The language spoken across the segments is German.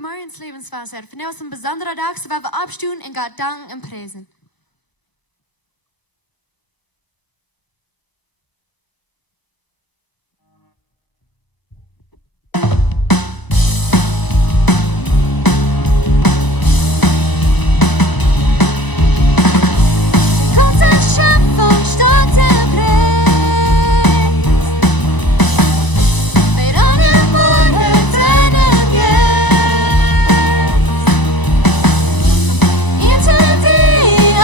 Goedemorgen ins levenswasser. Vandaag is een bijzondere dag, zo we opstaan en God danken en prijzen. Into the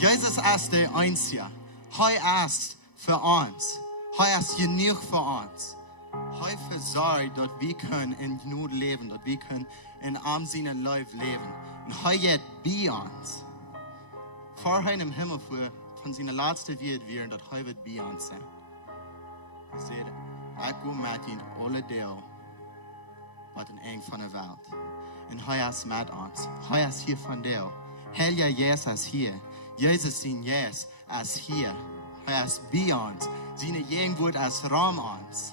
Jesus is der Einzige. Er ist für uns. Er ist genug für uns. Er versorgt, dass wir können in Gnade leben, dass wir können in seinem Leben leben. Und er geht bei uns. Vorher im Himmel von seiner letzten Welt werden, dass er wird bei uns sein. Er sagt, ich gehe mit ihnen alle Deel, wat in eng van de wereld. En hij is met ons. Hij is hier van deel. Helia Jesus is hier. Jezus zijn Yes is hier. Hij is bij ons. Zijn Jengwoord is ram ons.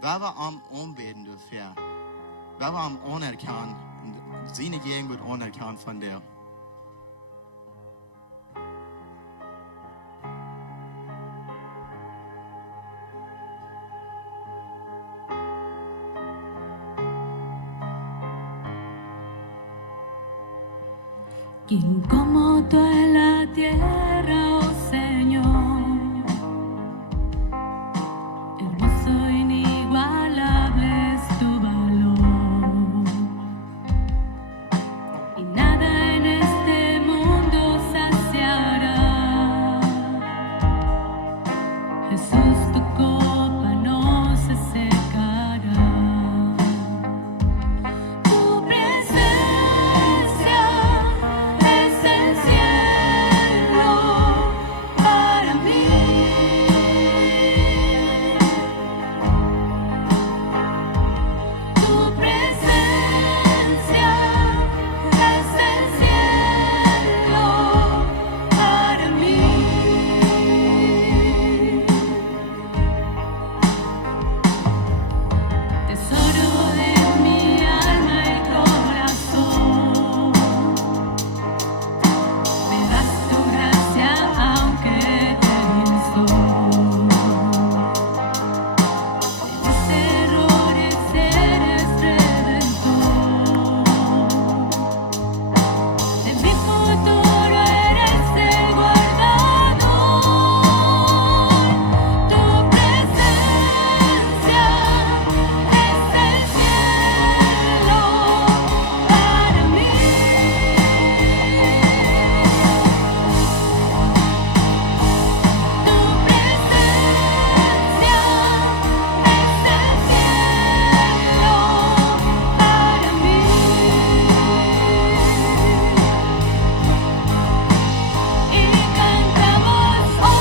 Waar we am aanbeden dürfen. Waar we am anerkennen. Zijn Jengwoord anerkennen van deel. ¿Quién como tú en la tierra, oh Señor? Hermoso, inigualable es tu valor. Y nada en este mundo saciará. Jesús, tu copa no se secará. Tu presencia es el cielo para mí. Tu presencia es el cielo para mí. Tesoro de mi alma y corazón. Me das tu gracia aunque débil soy. En mis errores eres redentor. De mi futuro eres el guardador. Tu presencia es el cielo para mí. Tu presencia es el cielo para mí. Y cantamos, oh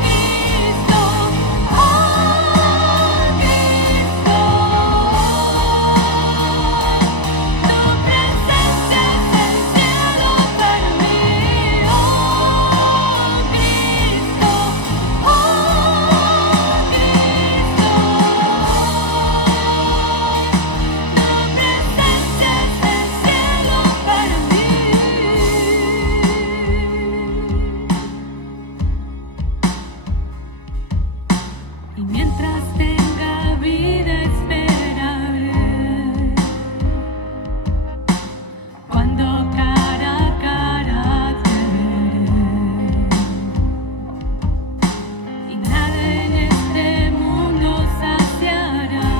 Cristo, oh Cristo. Tu presencia es el cielo para mí, oh Cristo, oh Cristo. Tu presencia es el cielo para mí. Y mientras tenga vida esperaré. Cuando cara a cara te veré. Y nada en este mundo saciará.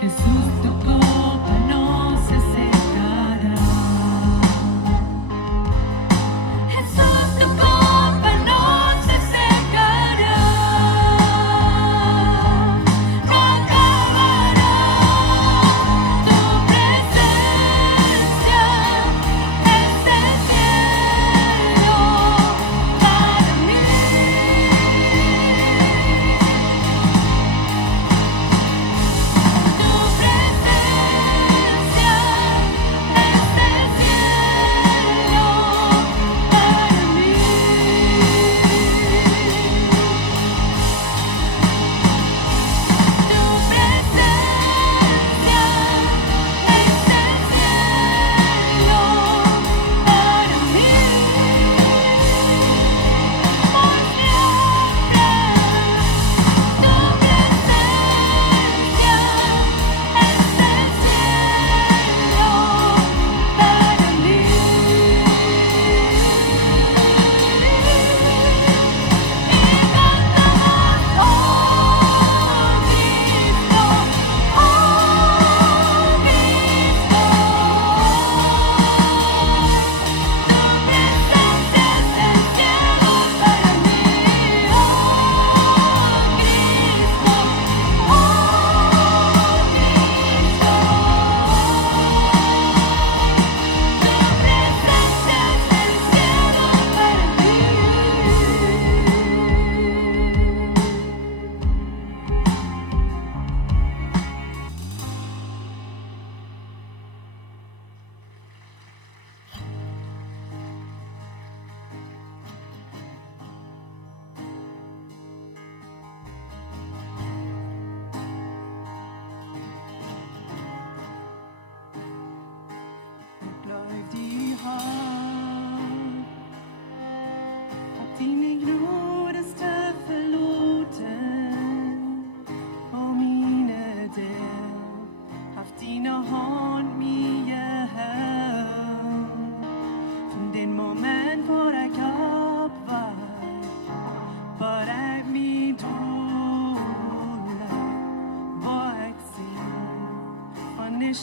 Jesús, tu copa no se secará. Jesús, tu copa no se secará.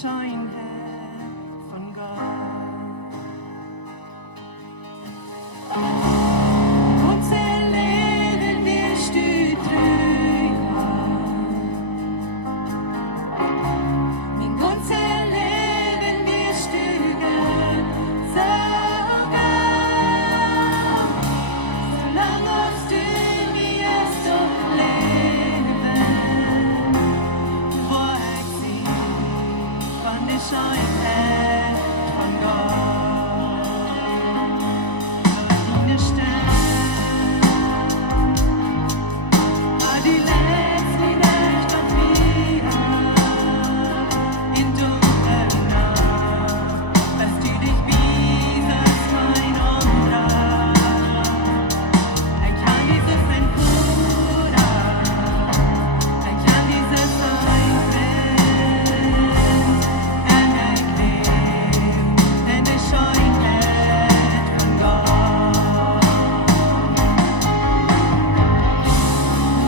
Schönheit von Gott. Unser Leben wirst du treu haben. Mein ganzes Leben wirst du gern so gern. Solange hast du mir so leben, wo ich sie von der Schönheit von Gott. Deine Sterne, war die letzte Nacht von mir in dunkler Nacht, dass du dich wiederst, mein Umdrang. Ich kann dieses mein Bruder, ich kann dieses ein Freund, und ich lebe in der Schönheit von Gott.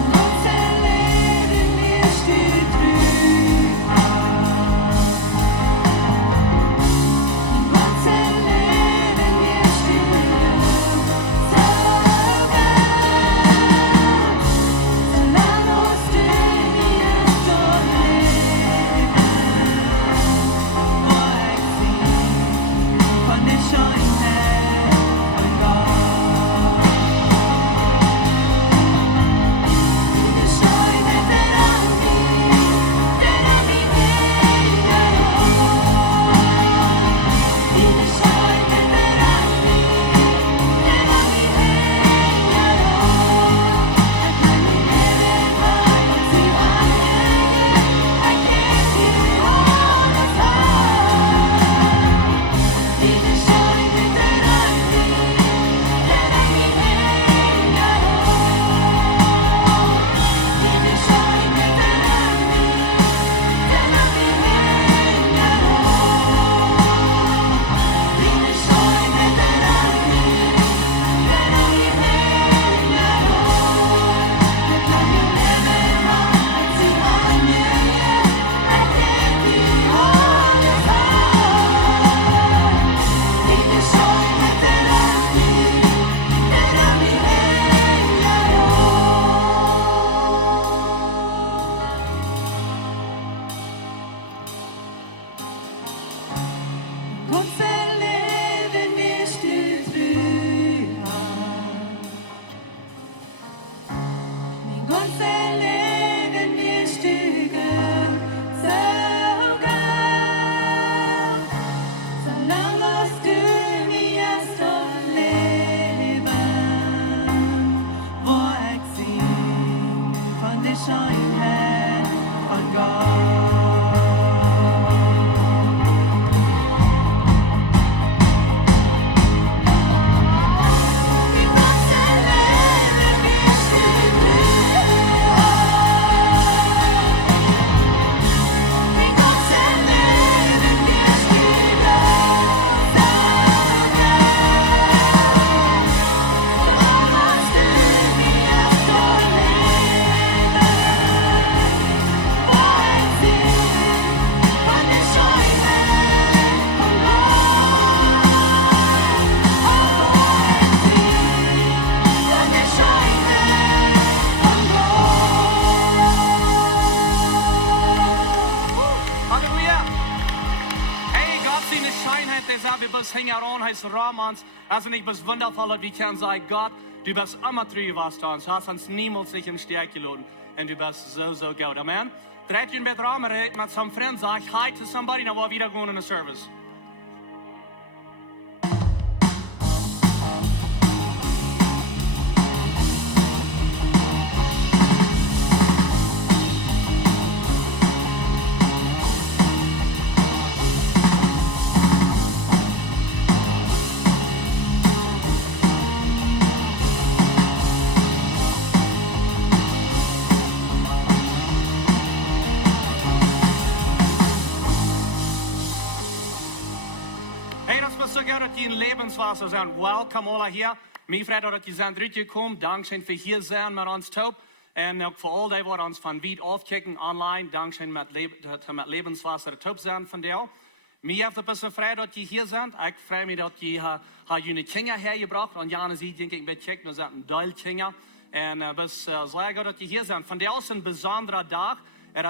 Unser Leben wirst du treu haben. Unser Leben wirst du so gern. Solange hast du mir so leben, wo ich sie von der Schönheit von Gott. Die Schönheit der Ami hängen Die Schönheit der Ami hängen Ich kann nicht leben, weil sie anhängen. Ich kenn sie alles Die Schönheit der Ami Unser Leben wirst du treu haben. Mein ganzes Leben wirst du gern so gern. Solange hast du mir so leben, wo ich sing von der Schönheit von Gott. Mein ganzes Leben wirst du treu haben. Mein ganzes Leben wirst du gern so gern. Solange hast du mir so leben, wo ich sing von der Schönheit von Gott. Von der Schönheit von Gott. Halleluja! Hey, Gott, seine Scheinheit, der sagt, wir bist Hängeron, heißt Ramans. Also nicht bist wundervoll, wie kann sagen, Gott, du bist immer treu, was du uns hast uns niemals nicht im Stich gelassen. Und du bist so, so gut. Amen. Dreht ihr mit Rahmen, mit some friends, sag hi to somebody, now we'll wieder going in the service. so gern, dass die in Lebenswasser sind. Welcome alle hier. Mir freut, dass die sind zurückgekommen. Dankeschön für hier sein mit uns taub. En ook voor al die wat ons van wiet afkijken online, dankzij met levenswasser top zijn van jou. Mij heeft een beetje vrij dat je hier bent. Ik vrij me dat je jullie kinderen hergebracht. En Jan is hier denk ik bij check, we zijn een duil kinderen. En best zeer goed dat je hier bent. Vandaag is een bijzondere dag.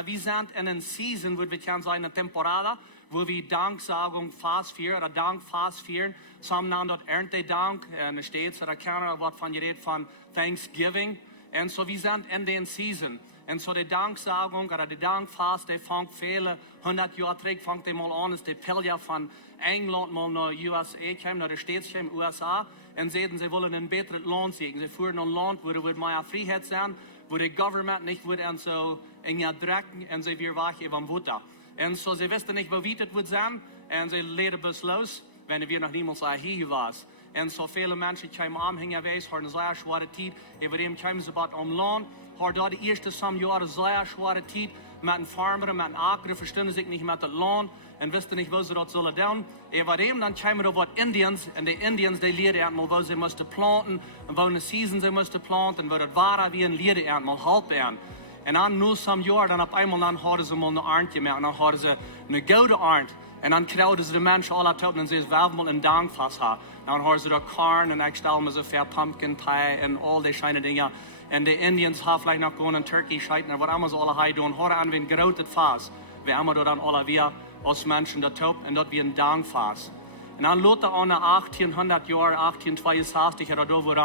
We zijn in een season, wo we kunnen zeggen, een temporada, wo we danksagung fast vieren, oder dank fast vieren. Some namen dat Erntedank. En er steht, er kennen wat van je redt van Thanksgiving. En zo we zijn in den season. En zo de danksagung, oder de dankfast, die vangt vele 100 jaar terug, vangt die mal aan, is de pilja van Engeland mal naar USA kwam, naar de States kwam, USA. En zeiden, ze willen een beter land zien. Ze voeren een land waar er meer vrijheid zijn, waar de government niet wordt en zo in je drukken en ze weer wachten van water. En zo, ze wisten niet wie het wordt zijn, en ze leerden best los, wanneer we nog niemand hier was. En zo vele mensen kwamen aanhingen geweest, hadden een zeer zware tijd. Over hem kwamen ze wat om land. Hadden de eerste some jaren zeer zware tijd. Met een farmer, met een akker, verstonden zich niet met het land. En wisten niet wat ze dat zullen doen. Over hem dan kwamen er wat Indians. En de Indians die leerden eenmaal wat ze moesten planten. En wat een season ze moesten planten. En wat het waren wie een leerden eenmaal helpen. En dan na some jaar, dan op eenmaal dan hadden ze mal een arend gemaakt. En dan hadden ze een gouden arend. En dan kregen ze de mensen alle uit en ze wilden een dankfast hebben. Dan hadden ze de korn en ik stel me zo veel pumpkin pie en al die kleine dingen. En de Indians hebben vielleicht nog gewoon een turkey scheiden en wat allemaal ze alle doen. Hadden aan een grote fast. We hebben dan alle weer als mensen dat op en dat weer een dankfast. En dan later aan 1800 jaar, 1862 er daarover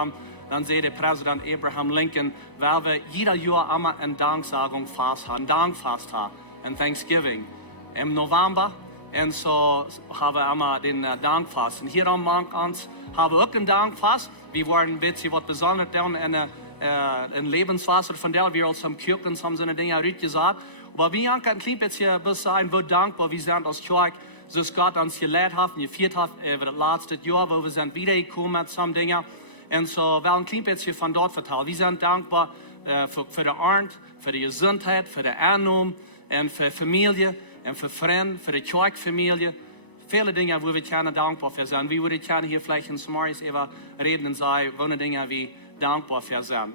dan zei de president Abraham Lincoln, waar we ieder jaar allemaal een danksagung fast hebben, een dankfast hebben, een Thanksgiving. In november. En zo hebben we allemaal den dankfast. En hier aan Mank hebben we ook een dankfast. We worden een beetje wat bijzonder doen en een levenswasser van der wereld, some kirken, some zo'n dingen uitgezet. Maar we hebben een klein beetje zijn we dankbaar. We zijn als kerk, zoals Gott ons geleid heeft en gevierd heeft over het laatste jaar, waar we zijn wiedergekomen met some dingen. En zo wel een klein beetje van dat vertellen. We zijn dankbaar voor de arend, voor de gezondheid, voor de aannom en voor familie. En voor vrienden, voor de kerkfamilie. Vele dingen waar we kunnen dankbaar voor zijn. We willen kunnen hier vielleicht in Samaris even reden en zeggen, welke dingen we dankbaar voor zijn.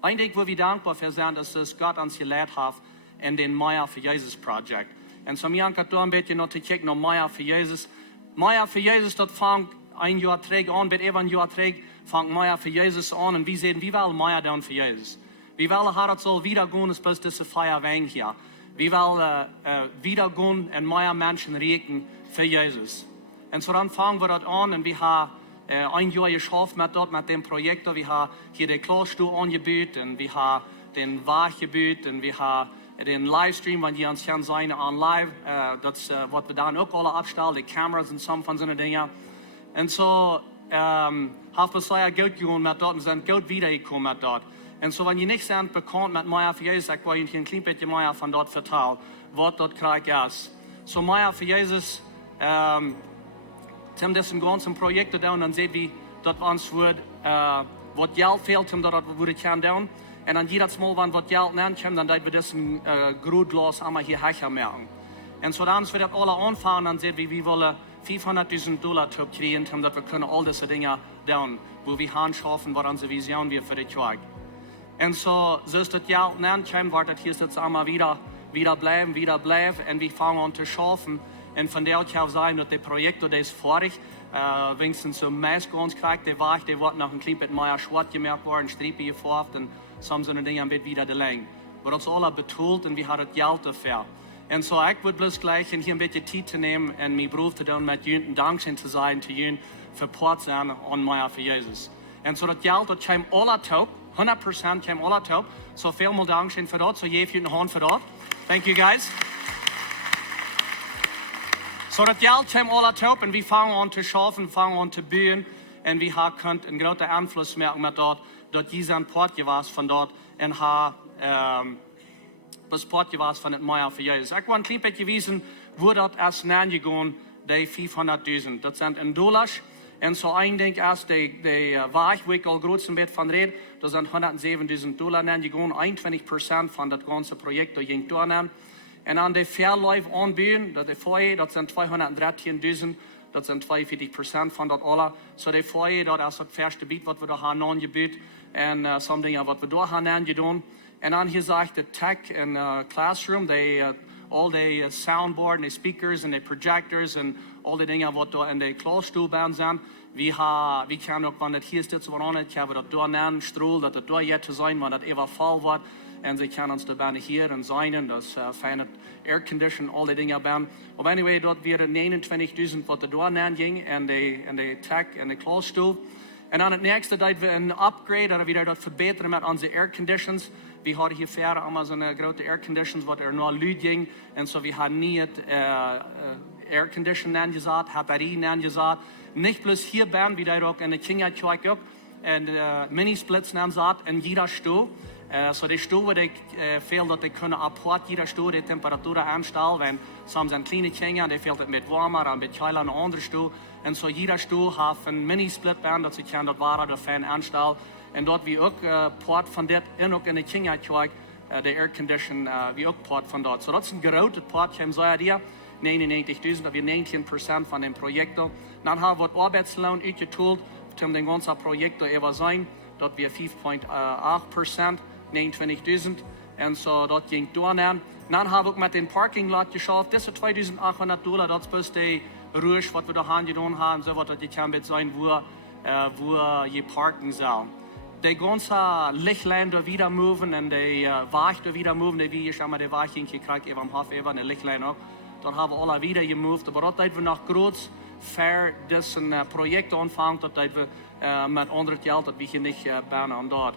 Een ding waar we dankbaar voor zijn, is dat Gott ons geleid heeft in den Meier voor Jezus project. En zo mij gaat een beetje nog te kijken naar Meier voor Jezus. Meier voor Jezus, dat vangt een jaar terug aan, bij even een jaar terug, vangt Meier voor Jezus aan. En we zeggen, wie wil Meier doen voor Jezus? Wie wil het zal wieder gaan, bis deze feier wegen hier. We willen wieder gaan en meer mensen rekenen voor Jezus. En zo dan vangen we dat aan en we hebben een jaar geschaft met dem project. We hebben hier de klaarstoel aangebied en we hebben den waag gebied en we hebben den livestream, want je ons kan zijn aan live. Dat is wat we dan ook alle afstellen, de cameras en some van zo'n dingen. En zo hebben we zeer goed gedaan met dat en zijn goed wiedergekomen met dat. En zo, wanneer je niet bent bekend met Meier voor Jezus, ik wil je een klein beetje meer van dat vertellen, wat dat krijg is. Zo, Meier voor Jezus, Tim dat een ganze project doen, dan zien we dat we ons wat geld fehlt, dat we dat kunnen doen. En dan jedes Mal, wenn wat geld neemt, dan dat we dus een groot glas allemaal hier hecher merken. En zo dan we dat alle aanvangen, dan zien we willen $500,000 krijgen, omdat we kunnen al deze dingen doen, wo we handschaffen, wat onze visie weer voor de kerk. En zo is het geld neemt, wordt het hier steeds allemaal wieder blijven. En we vangen aan te schaffen. En van der kan zijn dat de projecten die is vorig, wenigstens zo meest ons krijgt, die wacht, die wordt nog een klein beetje meer zwart gemerkt worden, strepen gevormd en soms zijn dingen een beetje wieder de lijn. Maar dat is alles bedoeld en we hadden het geld ervoor. En zo ik wil bloß gleich hier een beetje tijd te nemen en mijn broer te doen met jullie, dankzij te zijn, te jullie verport zijn aan mij voor Jezus. En zo dat geld, dat kwam alle top, 100% kwam alle top. So veel dankzij voor dat, so geef jullie een hand voor dat. Thank you guys. So dat geld kwam alle top en we vangen aan te schaffen, vangen aan te bouwen. En we hebben een grote invloed merken met dat Jezus een poortje was van dat en das poortje was van het Meier voor Jezus. Ik wil een klein beetje wijzen hoe dat is nagegaan, die 500.000. Dat zijn in dollars. En zo ik denk als de waag, waar ik al grootste beetje van red, dat zijn $107,000 nagegaan, 21% van dat ganze project dat ging doornemen. En aan de verlief aanbieden, dat de foyer, dat zijn 213.000, dat zijn 42% van dat alle. So de foyer, dat is het eerste gebied wat we daar hebben aangebied. En sommige dingen wat we door gaan doen. En dan hier zegt de tech in classroom, all the soundboard en de speakers en de projectors en al die dingen wat door in de klasstoel zijn. We kunnen ook, wanneer het hier zit, hebben we dat door nemen, stroel, dat het door je te zijn, wanneer het even vol wordt. En ze kunnen ons erbij hier en zijn, en dat is fijn, aircondition, al die dingen ben. Maar anyway, dat weer 29.000 wat er door nemen ging, en de tech en de klasstoel. En dan het nächste dat we een upgrade, dat we weer dat verbeteren met onze airconditions. We hadden hier verder allemaal zo'n grote airconditions wat er naar luid ging. En zo we hadden niet het aircondition aangezet, batterie aangezet. Niet plus hier ben, wie daar ook in de kinderkerk ook. En mini-splits aangezet in jeder stoel. So die stoel waar ik veel dat ik kunnen apart jeder stoel de temperatuur aanstellen. Want soms zijn kleine kinderen, die veel het met warmer en met kouder een andere stoel. En zo jeder stoel heeft een mini-split bij dat ze kunnen dat waar de fan aanstellen. En dat we ook part van dit en ook in de kinderkerk de aircondition we ook part van dat. So dat is een grote part, ik zei dir, 99.000, dat we 19% van de projecten. Dan hebben we het arbeidsloon uitgetoeld, om de ganze projecten even zijn, dat we 5,8%, 29.000. En zo dat ging door. Dan hebben we ook met den parkinglot geschaut, deze $2.800, dat is best de ruis wat we daar gedaan hebben, so wat dat je kan met zijn, wo je parken zal. De ganze lichtlijn daar wieder moven en de waag daar wieder moven, die wie je de waag ging gekrijgt, even half even, de lichtlijn ook. Dat hebben we alle wieder gemoved, maar dat we nog groot ver deze project aanvangen, dat we met ander geld, dat we hier niet bijna aan dat.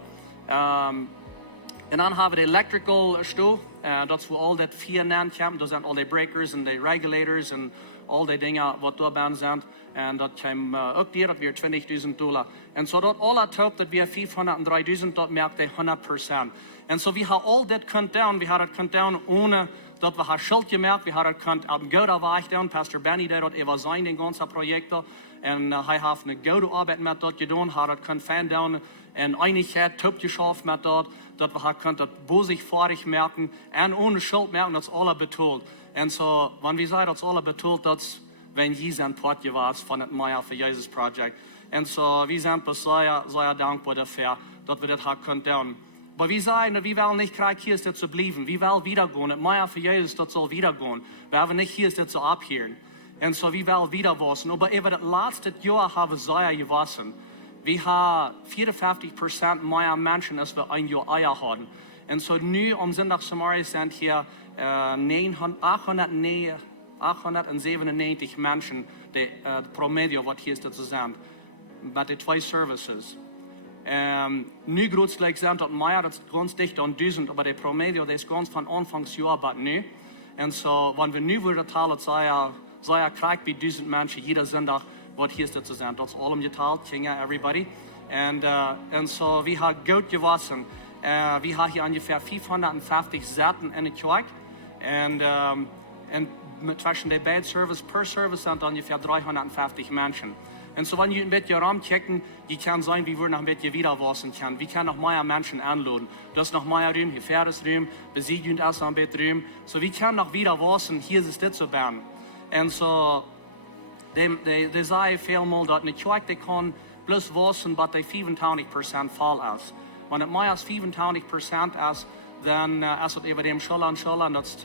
En dan hebben we de electrical stoel, dat is voor al dat vier naam komt, dat zijn al die breakers en de regulators en al die dingen wat daarbij zijn. En dat kwam ook hier, dat weer $20.000. En zo dat alle top, dat weer 503.000, dat merkt hij 100%. En zo we hebben al dit kunt doen, we hebben het kunt doen, ohne dat we haar schuld gemerkt, we hebben het kunt op een goede weg doen. Pastor Benny, der dat even zijn, die ganze projecten. En hij heeft een goede arbeid met dat gedaan, hij het kunt vinden en eindigheid top geschaft met dat we het kunt dat bozigvaardig merken en ohne schuld merken, dat is alle betoeld. En zo, wanneer we zeggen dat is alle betoeld, dat is wenn je zijn partje was van het Maya voor Jezus project. En zo, we zijn zeer dankbaar daarvoor dat we dat kunnen doen. Maar we zeggen, we willen niet graag hier zitten zu blijven. We willen wieder gaan. Het Maya voor Jezus, dat zal wieder gaan. We hebben niet hier zitten abhören. En zo, we willen wieder wassen. Maar over het laatste jaar hebben we zeer gewassen. We hebben 54% meer mensen als we een jaar eier hadden. En zo nu, om zondag Samaria zijn hier 897 mensen, de promedio wat hier te zijn, met de twee services. Nu grootstelijk zijn dat meer, dat is ganz dicht aan 1000, maar de promedio dat is ganz van aanvangsjaar tot nu. En zo, wanneer we nu worden getalen, zei je krijgt bij 1000 mensen iedere zondag wat hier te zijn. Dat is allemaal geteld, kinderen, everybody. En zo, we hebben goed gewassen. We hebben hier ongeveer 550 zetten in de kerk. En tussen de beide service per service zijn er ongeveer 350 mensen. En zo wanneer je een beetje rondkijken, je kan zijn, we worden nog een beetje wieder wassen kunnen. We kunnen nog meer mensen aanladen. Dat is nog meer ruim, hier verder is ruim, besiedelt is een beetje ruim. Zo we kunnen nog wieder wassen, hier is dit zo bij. En zo, de zei veelmaal dat een kerk die kan plus wassen, wat de 25% vol is. Wanneer het meer als 25% is, dan is het even dem schulden, dat is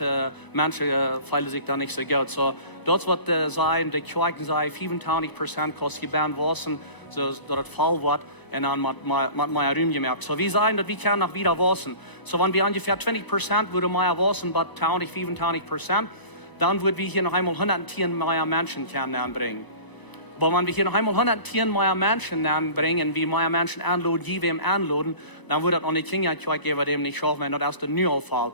mensen voelen zich dan niet zo goed. So, dat is wat zijn, de kerken zeggen, 25% kost je bij wassen, zodat het vol wordt en dan met meer ruim gemerkt. So, we zeggen dat we kunnen nog wieder wassen. So, wanneer we ongeveer 20% worden meer wassen, maar 25%, dann würden wir hier noch einmal 110 mehr Menschen anbringen. Aber wenn wir hier noch einmal 110 mehr Menschen anbringen, wie mehr Menschen anladen, die wir anladen, dann würde das an die Kinder geben, dem nicht schaffen, wenn das der Neuanfall.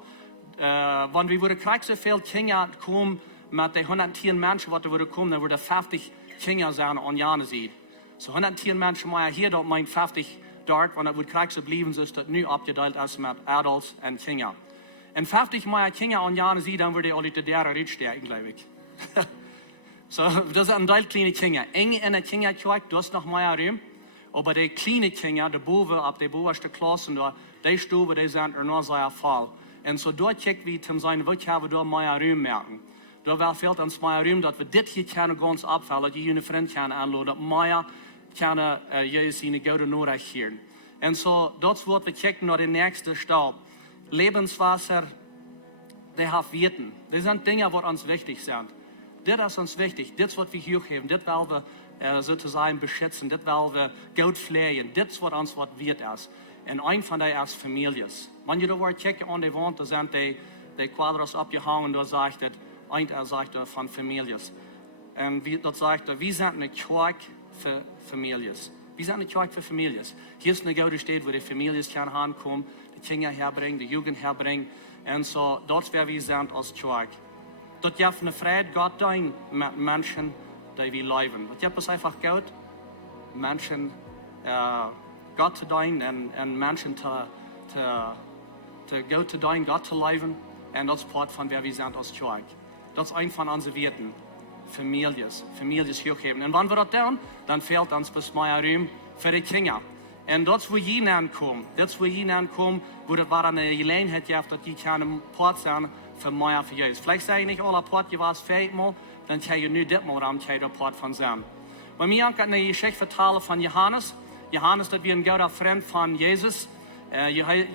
Wenn wir kriegen so viele Kinder kommen, mit den 110 Menschen, die würden kommen, dann würde 50 Kinder sein an Jahreszeit. So 110 Menschen mehr hier, dort meint 50 dort, wenn das würde kriegen so bleiben, so ist das nu abgeteilt als mit Adults und Kindern. En 50 meer kinderen aan jaren zien, dan worden alle te derde uitsteken, geloof ik. So, dat is een deel kleine kinderen. Eng in de kinderkerk, dat is nog meer ruim. Maar de kleine kinderen, de boven, op de bovenste klassen, die stoven, die zijn er nog zeer vol. En zo door kijken we te zijn, wat hebben we daar meer ruim merken. Daar wel veel ons meer ruim, dat we dit hier kunnen ganz opvallen, dat je een vriend kan aanladen, dat meer kunnen je zien goede nodig hier. En zo, dat wordt we kijken naar de nächste stap. Lebenswasser, die hat Weten. Das sind Dinge, die uns wichtig sind. Das ist uns wichtig. Das, was wir hier haben, das wollen wir sozusagen beschützen. Das wollen wir gut pflegen. Das, was uns was wert ist. Und ein von denen ist Families. Wenn ihr da wollt kijken an die Wand, da sind die Quadros abgehangen, da sagt das, einer sagt von Families. Und das sagt, wir sind eine Kirche für Families. Wir sind eine Kirche für Families. Hier ist eine gute Stadt, wo die Families können ankommen, die Kinder herbringen, die Jugend herbringen. Und so, dort wer wir sind als Kirche. Dort gibt eine Freude, Gott dein mit Menschen, die wir leben. Dort gibt es einfach gut, Menschen, Gott zu dienen und Menschen Gott zu dienen, Gott zu leben. Und das ist Part von wer wir sind als Kirche. Das ist ein von unseren Werten. Families hochheben. Und wenn wir das tun, dann fehlt uns bis mehr Raum für die Kinder. Und das, wo je ankommen, wo das war eine Gelegenheit, dass die keine Part sein für mehr für Jesus. Vielleicht sage ich nicht, alle Part, die war es mal, dann kann ich nicht das mal ran, kann ich der Part von sein. Bei mir kann ich eine Geschichte vertellen von Johannes. Johannes, das wie ein guter Freund von Jesus.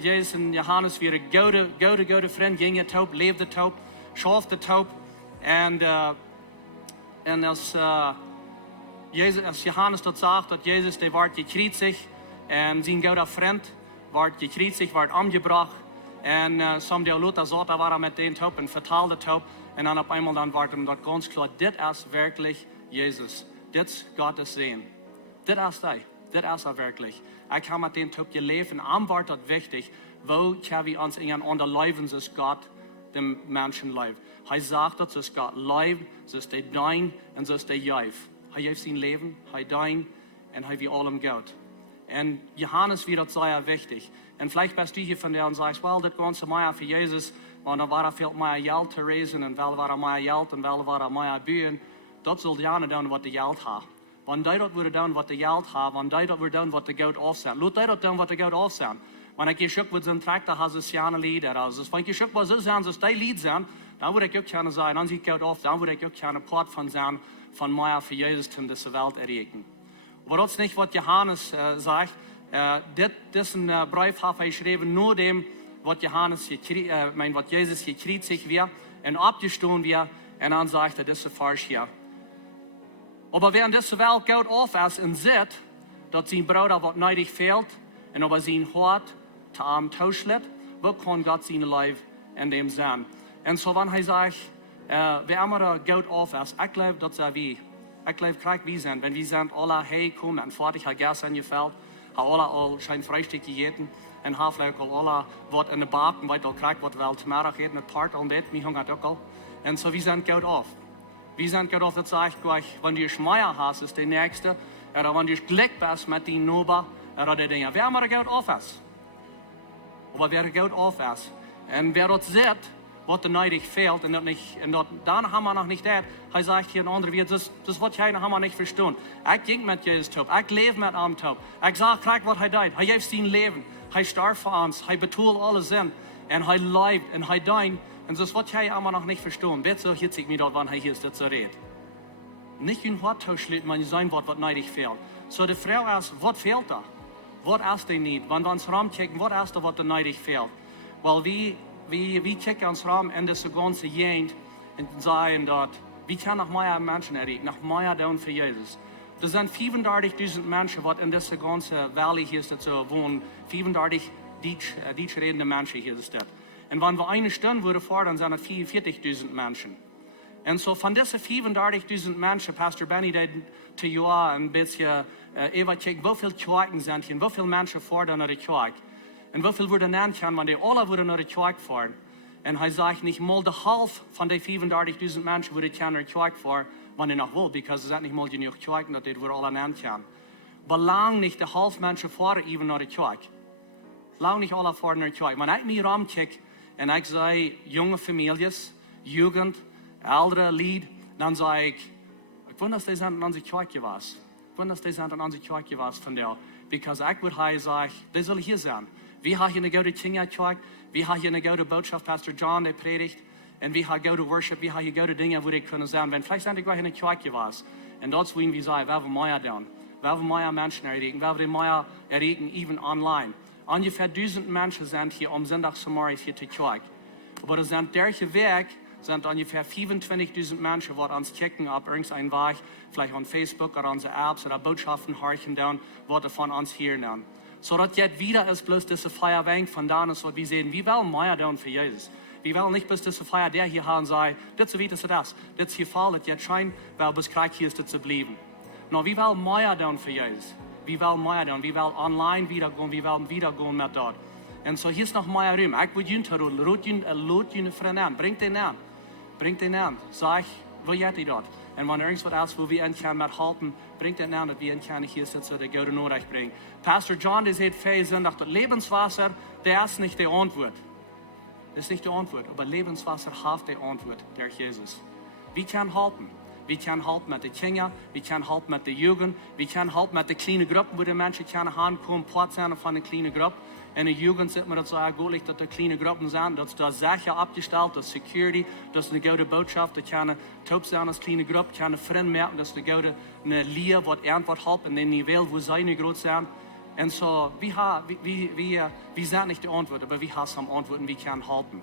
Jesus und Johannes wie ein guter Freund, ging taub, lebte taub, schaffte taub. Und als Johannes dort sagt, dass Jesus, der war gekreuzigt, und sein guter Freund war gekreuzigt, war umgebracht. Und som der Luther sagt, da war er mit den Taub und verteilte Taub. Und dann auf einmal dann war dann dort ganz klar, das ist wirklich Jesus. Das ist Gottes Sehen. Das ist er wirklich. Er kann mit den Taub leben. Am war das wichtig, wo können wir uns ineinander leben, so ist Gott dem Menschen leib. Er sagt, dass es Gott leib, so ist der dein und so ist der Jeif. Er heeft sein Leben, er dein und er wie allem Gott. Und Johannes wird das sehr wichtig. Und vielleicht bist du hier von der und sagst, well, das ganze Meier für Jesus, und da war viel mehr Geld zu reisen, und weil war mehr Geld, und weil war mehr Bühnen. Das soll ja nicht tun, was die Geld hat. Wenn die das würde tun, was die Geld hat, wenn die das würde tun, was die Geld aufsehen. Lass die das tun, was die Geld aufsehen. Wenn ich geschaut wird, so ein Traktor hat es ja eine Lieder. Also, wenn ich geschaut was so sein, dass die Lied sind, dann würde ich auch gerne sein, dann sieht Geld auf, dann würde ich auch gerne Part von sein, von mehr für Jesus in dieser Welt erreichen. Aber das ist nicht, was Johannes sagt. Das ist ein Brief, hat er geschrieben, nur dem, was was Jesus gekreuzigt wird und abgestoßen wird. Und dann sagt er, das ist falsch hier. Aber während diese Welt Gott auf ist und sieht, dass sein Bruder was nötig fehlt, und ob sein Hort zu einem Tausch lädt, wo kann Gott sein Leben in dem sein? Und so, wenn er sagt, wer immer Gott auf ist, ich glaube, dass wie. Ich glaube, wie sind, wenn wir sind alle hergekommen und fertig, hat gestern gefällt, haben alle all schein Frühstück gegessen und haben vielleicht alle was in der Backen, weil kriegt, was wir zum Mittag eten, ein Part und das, mich hungert auch. Und so, wir sind Gott auf. Wir sind Gott auf, das sage ich gleich, wenn du Schmeier hast, ist der Nächste, oder wenn du Glück bist mit den Nober, oder die Dinge. Wer immer Gott auf ist. Aber wer Gott auf ist, und wer dort sieht, was der nötig fehlt, und dann haben wir noch nicht das. Er sagt hier ein anderer, das was hier haben wir nicht verstanden. Ich ging mit Jesus taub, ich lebe mit ihm taub. Ich sage, krieg, was er tut. Er gibt sein Leben, er starb für uns, er betont alle Sinn, und er lebt, und er deint. Und das was hier haben wir noch nicht verstanden. Wer so hitzig mir dort, wann er hier ist, das redet. Nicht in Wort tauschen, man sein Wort, was nötig fehlt. So die Frage ist, was fehlt da? Was ist denn nicht? Wenn wir uns rumkicken, was ist da, was nötig fehlt? Weil wir kicken uns rum in das ganze Gegend und sagen dort, wir können noch mehr Menschen erreichen, noch mehr tun für Jesus. Das sind 35.000 Menschen, die in dieser ganzen Valley hier so wohnen. 35 Deutsch redende Menschen hier ist das. Und wenn wir eine Stunde würde fahren, dann sind es 44.000 Menschen. Und so von diesen 35.000 Menschen, Pastor Benny, der zu Jahr ein bisschen überchecken, wie viele Kirchen sind hier, wie viele Menschen fahren nach der Kirche. Und wie viel würde nennen können, wenn die alle würden nach der Kirche fahren. Und er sagt, nicht mal die Hälfte von den 35.000 Menschen würde nach der Kirche fahren, wenn die noch will, weil es sind nicht mal genug Kirchen, dass die alle nennen können. Aber lang nicht die Hälfte Menschen fahren eben nach der Kirche. Lang nicht alle fahren nach der Kirche. Wenn ich mir rumkicke und ich sehe junge Familien, Jugend, ältere Lied, dann sage ich wundere, dass die sind an unsere Kirche was. Ich wundere, dass die sind an unsere Kirche was von der. Because ich würde sagen, die soll hier sein. Wir haben hier eine gute Kinderkirche, wir haben hier eine gute Botschaft, Pastor John, der predigt, und wir haben gute Worship, wir haben hier gute Dinge, wo die können sein. Wenn vielleicht sind die gleich in der Kirche was, und dort wollen wir sagen, wir wollen mehr tun. wir mehr Menschen erregen, wir wollen mehr erregen, even online. Ungefähr 1000 Menschen sind hier am Sonntagmorgen hier zu Kirche. Aber das sind derche Weg, sind ungefähr 25.000 Menschen, die uns checken auf irgendeinen Weg, vielleicht auf Facebook oder unsere Apps oder Botschaften horchen down, was von uns hier nehmen. So dass jetzt wieder ist bloß diese Feierweg von da ist, was wir sehen, wie wollen mehr down für Jesus. Wir wollen nicht bloß diese Feier der hier haben und sagen, das so wie das ist, das hier Fall, das jetzt scheint, weil bis Krieg hier ist, das zu bleiben. No, wir wollen mehr down für Jesus. Wir wollen mehr down, wir wollen online wieder gehen, wir wollen wieder gehen mit dort. Und so hier ist noch mehr Raum. Ich will ihn tun, lot ihn Freund an, bringt den an. Sag, wo geht ihr dort? Und wenn irgendwas ist, wo wir ihn können mithalten, bringt den an, dass wir ihn können hier sitzen, der gute Nachricht bringen. Pastor John, der sagt, Sonntag, das Lebenswasser, der ist nicht die Antwort. Das ist nicht die Antwort, aber Lebenswasser hat die Antwort, der Jesus. Wir können halten. Wir können halten mit den Kindern, wir können halten mit der Jugend, wir können halten mit den kleinen Gruppen, wo die Menschen können ankommen, Platz sein von den kleinen Gruppen. In der Jugend sieht man das so gut, dass die kleine Gruppen sind, dass da sicher abgestellt, dass Security, dass eine gute Botschaft, dass keine top sein als kleine Gruppe, keine Freunde merken, dass eine Lehre, was irgendwas hat, in dem Niveau, wo sie nicht groß sind. Und so, wir sind nicht die Antwort, aber wir haben Antworten, wir können halten.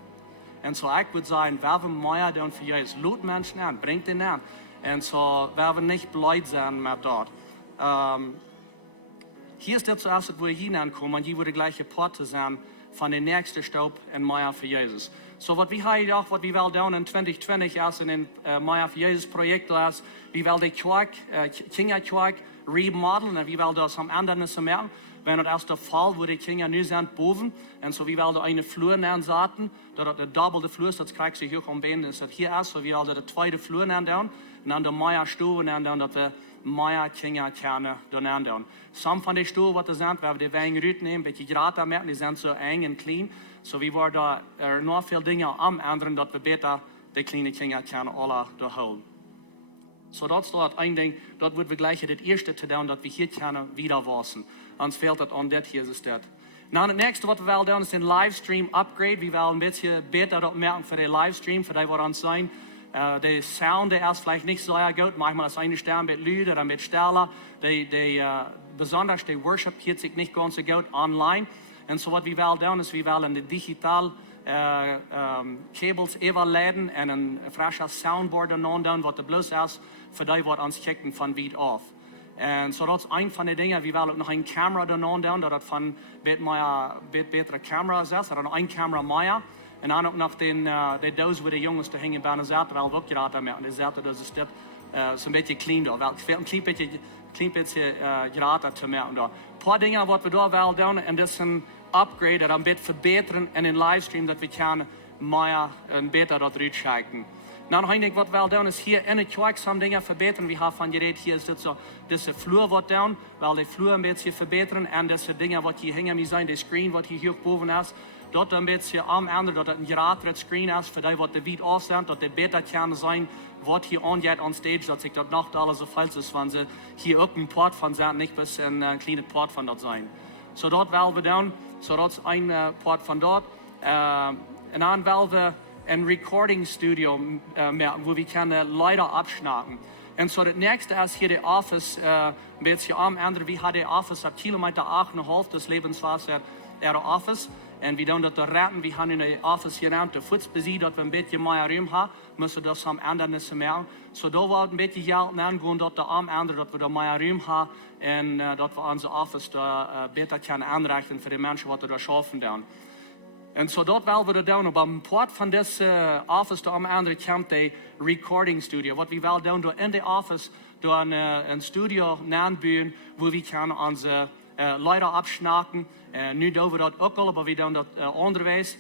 Und so, ich würde sagen, wer will mehr tun für Jesus, lud Menschen an, bringt den an. Und so, wer will nicht blöd sein mit dort. Hier ist der zuerst, wo ich hineinkomme, und hier würde gleiche Porte sein von der nächsten Staub in Meier für Jesus. So, was wir haben auch, was wir wollen in 2020 erst in den Meier für Jesus Projekt ist, wir wollen die Kinderkirche remodeln, und wir wollen das am Ende nicht merken. Wenn das erst der Fall, wo die Kinder nu sind, boven, und so wir wollen eine Flur nehmen zaten, dat der doppelte Flur ist, das kriegt sich hier um benen, ist das hier erst, so wir wollen der zweite Flur nehmen down, und dann der Meier Stuhl nehmen down, dass wir Meier Kinder können nehmen down. Some von den Stuhl, was das sind, wir die Wegen rüt nehmen, ein bisschen Grata merken, die sind so eng und clean, so wir wollen da noch viel Dinge am ändern, dass wir besser die kleinen Kinder können alle durchholen. So, das ist dort ein Ding, dort wird wir gleich das erste zu tun, dass wir hier können wieder wassen. Uns fehlt das an das hier ist das. Nou, das nächste, was wir wollen tun, ist ein Livestream-Upgrade. Wir wollen ein bisschen besser dort merken für den Livestream, für die, was uns sein. Der Sound, der ist vielleicht nicht so gut. Manchmal ist eine Stimme mit Lüder oder mit Stella. Besonders der Worship hier sich nicht ganz so gut online. Und so, was wir wollen tun, ist, wir wollen die digital Cables überladen und ein frisches Soundboard aneinander, was der bloß ist, für die, was uns checken von weit auf. Und so das ist ein von den Dingen, wir wollen auch noch eine Kamera aneinander, dass das von bessere Kameras ist, oder noch eine Kamera mehr. Und dann auch noch die Dose, wo die Jungs da hängen bei der Seite, weil wir auch gerade haben, und die Seite, das ist so ein bisschen clean da, weil es fehlt ein klein bisschen gerade zu merken da. Ein paar Dinge, was wir da wollen tun, und das ist ein Upgrade, das ein bisschen verbessern in den Livestream, dass wir können mehr und besser dort rausschicken. Dann ein Ding, was wir tun, ist hier in der Kirche haben Dinge verbessern. Wir haben von geredet, hier ist das so, diese Flur, was tun, weil die Flur ein bisschen verbessern, und diese Dinge, was hier hängen, wie sein, der Screen, was hier oben ist, dort ein bisschen am Ende, dass ein geratener Screen ist, für die, was der weit aus sind, dass die besser kann sein, was hier angeht on stage, dass sich dort nicht alles so falsch ist, wenn sie hier irgendein Port von sind, nicht bis ein kleiner Port von dort sein. So dort wollen wir dann, so dort ist ein Port von dort, und dann wollen wir ein Recording Studio merken, wo wir können Leute abschnacken. Und so das nächste ist hier der Office, ein bisschen am Ende, wir haben der Office ab Kilometer 8,5 des Lebenswasser, der Office. Und wir tun das retten, wir haben in der Office hier rein, der Fuß besiegt, dass wir ein bisschen mehr Raum haben, müssen das am Ende nicht mehr. So da war ein bisschen Geld nehmen, dass wir am Ende, dass wir da mehr Raum haben, und dass wir unser Office da besser können anrechnen für die Menschen, die da schaffen dann. Und so dort wollen wir da tun, aber am Port von diesem Office da am Ende kommt der Recording Studio. Was wir wollen tun, da in der Office, da ein Studio nachbauen, wo wir können unsere Leute abschnacken. Nu doen we dat ook al, maar we doen dat onderwijs.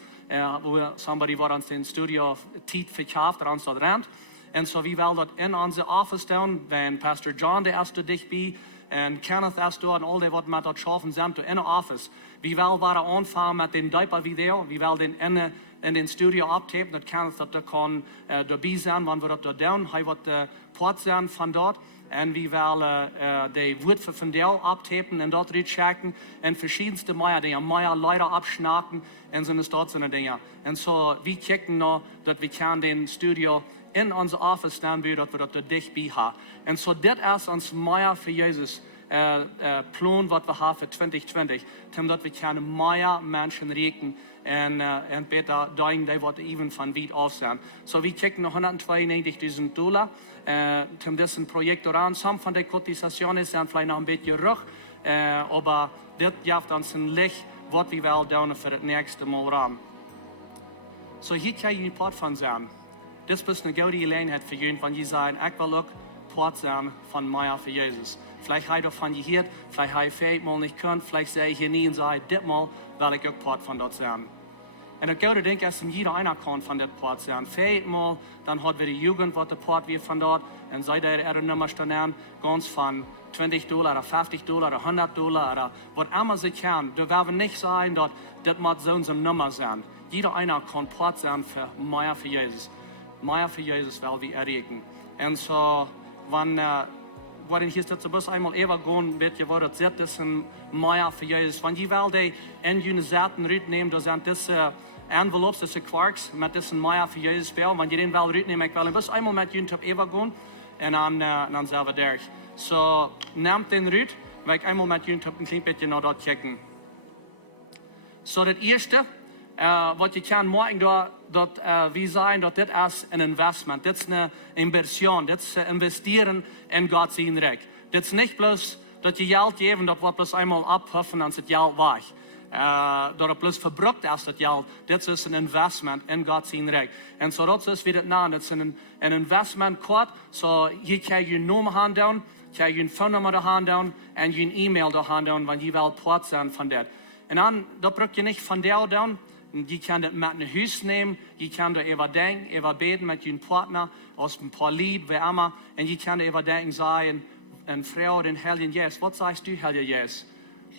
Wo somebody wat ons in studio tijd verkauft, dat ons dat rent. En zo we willen dat in onze office doen, wenn Pastor John de eerste dichtbij, en Kenneth is door, en al die wat met dat schaffen zijn, in de office. We willen waren aanvangen met den Diaper video, we willen den in den studio abtapen, dat Kenneth dat kan erbij zijn, wanneer we dat doen. Hij wordt port zijn van dort. En we willen de woord van deel abtapen en dat reinchecken. En verschiedenste dingen, meer Leute abschnaken en zo'n dat dingen. En zo, we kijken nou dat we kan den studio in onze office staan, dat we dat dichtbij hebben. En zo, dit is ons meer voor Jezus plan wat we hebben voor 2020. Omdat we kunnen meer mensen rekenen en beter doen die wat even van weit af zijn. So we kijken nog $192.000 om dit project aan. Some van de cotisationen zijn vielleicht nog een beetje rug, maar dit geeft ons een licht wat we wel doen voor het nächste Mal aan. So hier kan je een part van zijn. Dit is een goede gelegenheid voor jullie, want je zijn, ik wil ook part zijn van mij voor Jezus. Vielleicht habe ich davon gehört, vielleicht habe ich viermal nicht können, vielleicht sehe ich hier nie und sage, ditmal will ich auch Part von dort sein. Und ich glaube, denke, dass jeder einer kann von dort Part sein. Viermal, dann hat wir die Jugend, was der Part wird von dort, und seid ihr ihre Nummer stehen, ganz von $20 oder $50 oder $100 oder was immer sie kann. Da werden wir nicht sagen, dass das muss so unsere Nummer sein. Jeder einer kann Part sein für mehr für Jesus. Mehr für Jesus, weil wir erregen. Und so, wenn waarin hier staat, bus einmal even gaan, weet je wat het zit, is een Maya voor Jezus. Want je wil die in je zaten uitnemen, dus aan deze envelopes, deze kwarks, met deze Maya voor Jezus spelen. Want je den wel uitnemen, ik wil een bus einmal met je op even gaan, en dan zijn we daar. So, neemt den uit, wil ik einmal met je op een klein beetje naar dat kijken. So, het eerste, wat je kan maken, dat we zijn dat dit is een investment, dit is een inversie, dit is investeren in Gods rijk. Dit is niet plus dat je geld geeft, dat wordt plus eenmaal ophuffen en het geld weg. Dat het plus verbruikt is, dat geld. Dit is een investment in Gods rijk. En zo dat is wie het naam. Het is een investment kort. Zo hier kan je nummer hand doen, kan je een phonenummer hand doen en je een e-mail hand doen, want je wil part zijn van dit. En dan, dat bruk je niet van jou doen. Je kan het met naar huis nemen, je kan er even denken, even beten met je partner, als een paar lied, wie immer. En je kan er even denken, zeggen, een vrouw, den Heilige Jezus, wat zegt u, Heilige Jezus?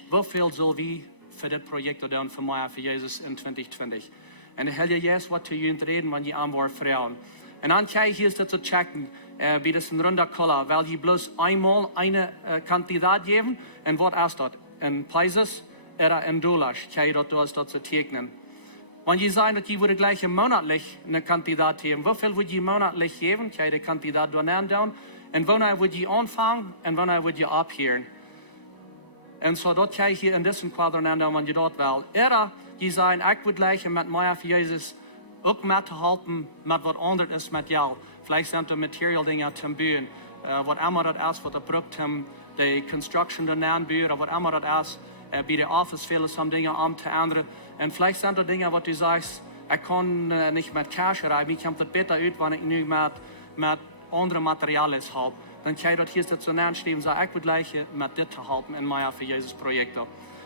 Hoeveel zullen we voor dit project doen, voor mij, voor Jezus in 2020? En de Heilige Jezus wordt te jullie reden, wanneer je aan wordt vrouwen. En dan kan je hier te checken, wie dat een runde color, weil je bloos eenmaal een kandidaat geven, en wat is dat? In pesos, oder in dollars, kan je dat te tekenen. Want je zei dat je wordt gleich monatlich een kandidaat hebben. Hoeveel wil je monatlich geven? Kan je de kandidaat doen aandoen? En wanneer wil je aanvangen en wanneer wil je opheren? En zo dat kan je hier in deze kwadran aandoen, want je dat wel. Eerder, je zei, ik wil gleich met mij voor Jezus ook met te helpen met wat anders is met jou. Vielleicht zijn er material dingen te bouwen. Wat immer dat is, wat er brukt hem, de construction doen aanbouwen, wat immer dat is. Bij de office veel some dingen om te ändern. En vielleicht zijn er dingen wat u zegt, ik kan niet met cash rijden, ik heb het beter uit wanneer ik nu met andere materialen help. Dan kan je dat hier zo aanschrijven en zeggen, ik wil gleich met dit te helpen in mijn voor Jezus projecten.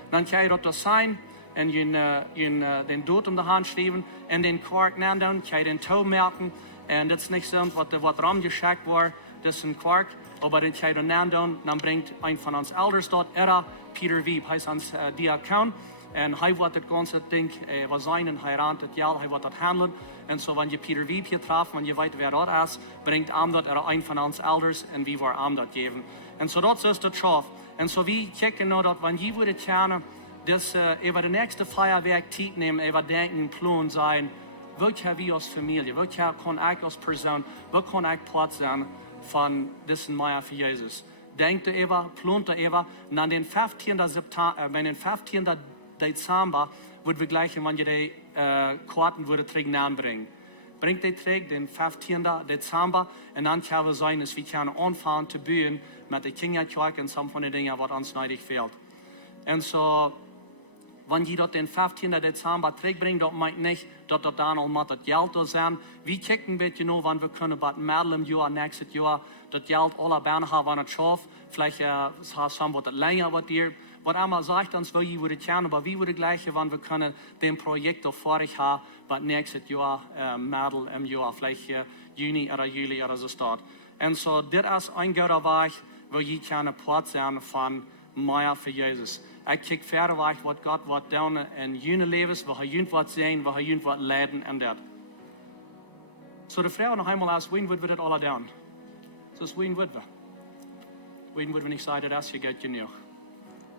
Dan kan je dat zijn en je den dood om de hand schrijven en den kwark nemen, kan je den touw merken. En dat is niet zo wat ram geschickt wordt, dat is een kwark. Aber den kan je dan nemen, dan brengt een van ons elders dat, Peter Wieb, hij is ons diakon. En hij wordt het ganze ding, was zijn en hij raadt het geld, hij wordt het handelen. En zo, wanneer je Peter Wieb hier traf, wanneer je weet wie dat is, brengt hem dat een van ons elders en wie wordt hem dat geven. En zo dat is het schaf. En zo wie kijken nou dat, wanneer je wordt kennen, dus over de nächste feierwerk tijd nemen, over denken, plan zijn, wat kan we als familie, wat kan ik als persoon, wat kan ik part zijn van deze Meier voor Jezus. Denkt er even, plant er even, en aan den 15. Dezember wordt we gleich, wanneer je die Karten worden terug aanbrengen. Brengt die terug, den 15. Dezember, en dan kan we zijn, dat we kunnen aanvangen te bouwen met de kinderkerk en sommige van de dingen wat ons nodig veelt. En zo, wanneer je dat den 15. Dezember terugbrengt, dat maakt niet dat dat dan al met het geld door zijn. We kijken een beetje nu, wanneer we kunnen bij middel im jaar, nächstes jaar, dat geld alle bijna hebben aan het schaf. Vielleicht haben wir das länger, was dir, was einmal sagt uns, wo je würde kennen, aber wie würde gleich, wann wir können den Projekt auf vorig haben, was nächstes Jahr, Mädel im Jahr, vielleicht Juni oder Juli oder so steht. Und so, das ist ein guter Weg, wo je kann Part sein von Meier für Jesus. Ich kijk verder weg, wat Gott wat doen in jullie levens, waar hij jullie wat zijn, waar hij jullie wat leiden en dat. So de vrouw nog eenmaal als, wien worden we dat alle doen? Dus wien worden we? Wien worden we niet zeggen, dat is je goed genoeg.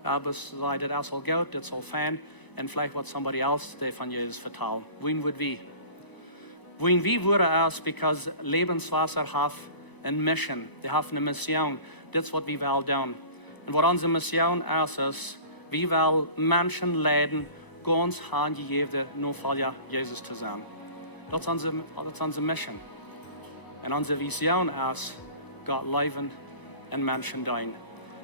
Aber zeggen, dat is al goed, dat is al fijn, en vielleicht wat somebody else die van Jezus vertellen. Wien worden we? Wien we worden als, because Lebenswasser heeft een mission, die heeft een mission, dat is wat we wel doen. Und wo unsere Mission ist, wie wir Menschen leiden, ganz handgegeben, nur für Jesus zu sein. Das ist unsere Mission. Und unsere Vision ist, Gott leben und Menschen dienen.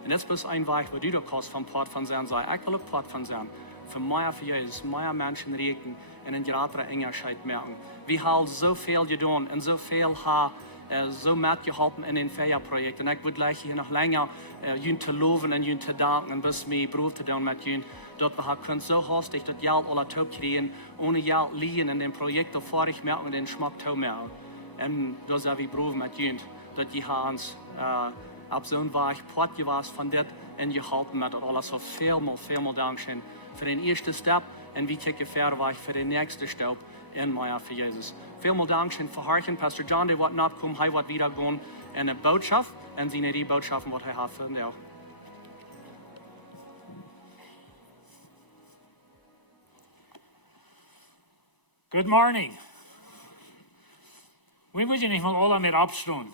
Und das ist ein Weg, wo du da kannst vom Port von sein, sei ich will Port von sein, für mehr für Jesus, mehr Menschen reden und in größere Engerscheid merken. Wir haben so viel getan und so viel haben so mitgeholfen in den Feierprojekt. Und ich würde gleich hier noch länger Jün zu loben und Jün zu danken, bis mir Beruf zu tun mit Jün. Dort wir können so hastig das Geld alle top kriegen, ohne Geld liegen in dem Projekt davor ich merke und den Schmack zu merken. Und da sind wir Beruf mit Jün, dass die uns ab so einem Weg Port gewesen von das und gehalten mit alles so vielmal Dankeschön für den ersten Step und wie kicke Weg für den nächsten Step in meiner für Jesus. Vielmal Dankeschön für Harchen. Pastor John, der wird nicht kommen, er wird wieder gehen in eine Botschaft und sie nicht die Botschaften, was er hat für den. Good morning. We moet je niet mal alle meer opstaan.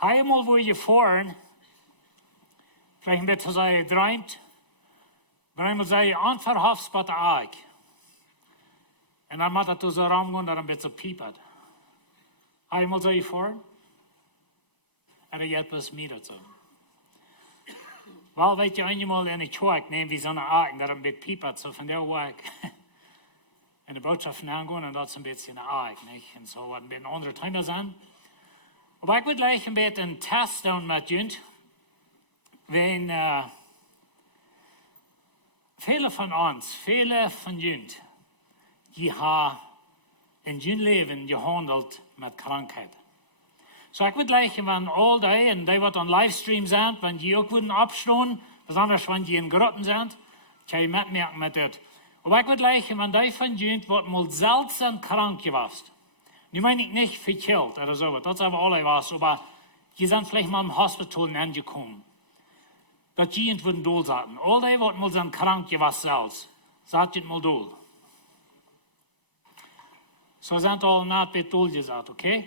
Einmal wo je vorn, vielleicht ein bisschen sei träumt, einmal sei anverhaftspat aig. En dan moet het zo ramgen dat een beetje piepert. Einmal sei je vorn, en je hebt eens meer zo. Wel weet je eenmaal in de kerk neem wie zo'n aig dat een beetje piepert, zo van der weg. En de boodschap aangehen en dat is een beetje een aig, niet? En zo wat een beetje andere tijdens zijn. Maar ik wil gleich een beetje een test doen met jullie. Wenn viele von uns, viele von jullie, die haben in hun leven gehandeld met krankheid. So ik wil gleich, wenn all day, en die wat on livestream zijn, wenn die ook willen opstaan, besonders wenn die in grotten zijn, kan je metmerken met dit. Maar ik wil gleich, wenn die von jullie wat mal selten krank geweest. Nu meine ich nicht verkehrt oder so, das ist aber alle was, aber die sind vielleicht mal im Hospital angekommen. Das die würden doll sagen. Alle, was mal sind krank gewesen selbst, sagt ihr mal doll. So sind alle nicht mit doll gesagt, okay?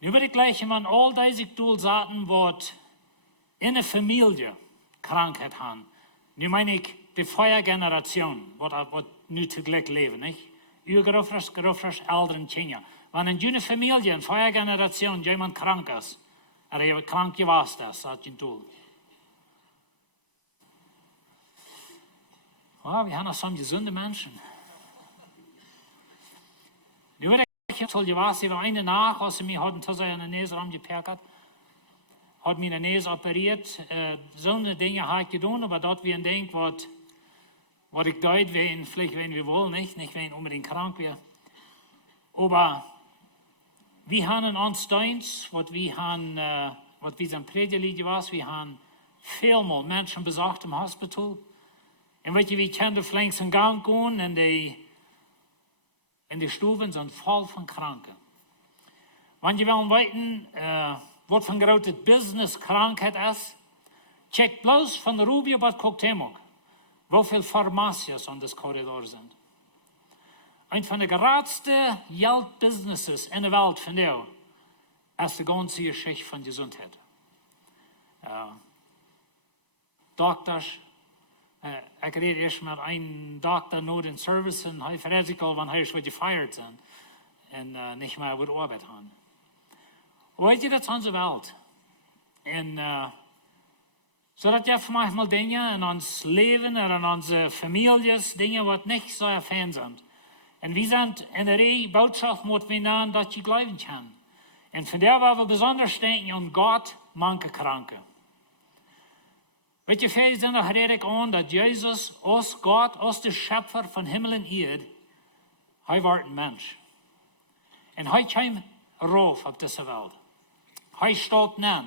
Nu würde ich gleich, wenn all die sich doll sagen, was in der Familie Krankheit haben. Nu meine ich die Feuergeneration, was nu zugleich leben, nicht? Uw grooters ouderen kinderen. Wanneer in jullie familie, in vorige generatie, iemand krank is, en je krank geweest is, dat je doel. Oh, we hebben soms gezonde mensen. Nu weet ik, zoals je was, er eine nach, als ze mij hadden tussen in de neus geperkt, had mijn neus operiert, zo'n dingen had ik gedaan, maar dat we een ding wat ik deed, vielleicht wenn wir wollen, nicht wenn unbedingt krank wir. Aber wir haben uns deins, was wir haben, was wir sind Predigt was, wir haben vielmal Menschen besucht im Hospital. Und wir können flängst in Gang gehen, in die Stuben sind voll von Kranken. Wenn ihr wollen wissen, was von große Business-Krankheit ist, checkt bloß von der Rubio bis Cocktailmog. Hoeveel farmacies aan de corridor zijn. Een van de grootste geldbusinesses in de wereld van jou is de ganze Geschichte van gezondheid. Dokters, ik reed eerst met een dokter nood in service en hij verraadt zich al, want hij is weer gefeierd zijn en niet meer weer arbeid gaan. Weet je, dat is onze wereld. En zodat je manchmal dingen in ons leven en in onze families, dingen wat niet zo erfaan zijn. En we zijn in de boodschap moeten we nemen dat je geloven kan. En van daar waar we besonders denken aan Gott, manke Kranke. Weet je, veel zijn er red ik aan dat Jezus, als Gott, als de Schöpfer van Himmel en Erde, hij wordt een mens. En hij kwam rauf op deze wereld. Hij stond neer.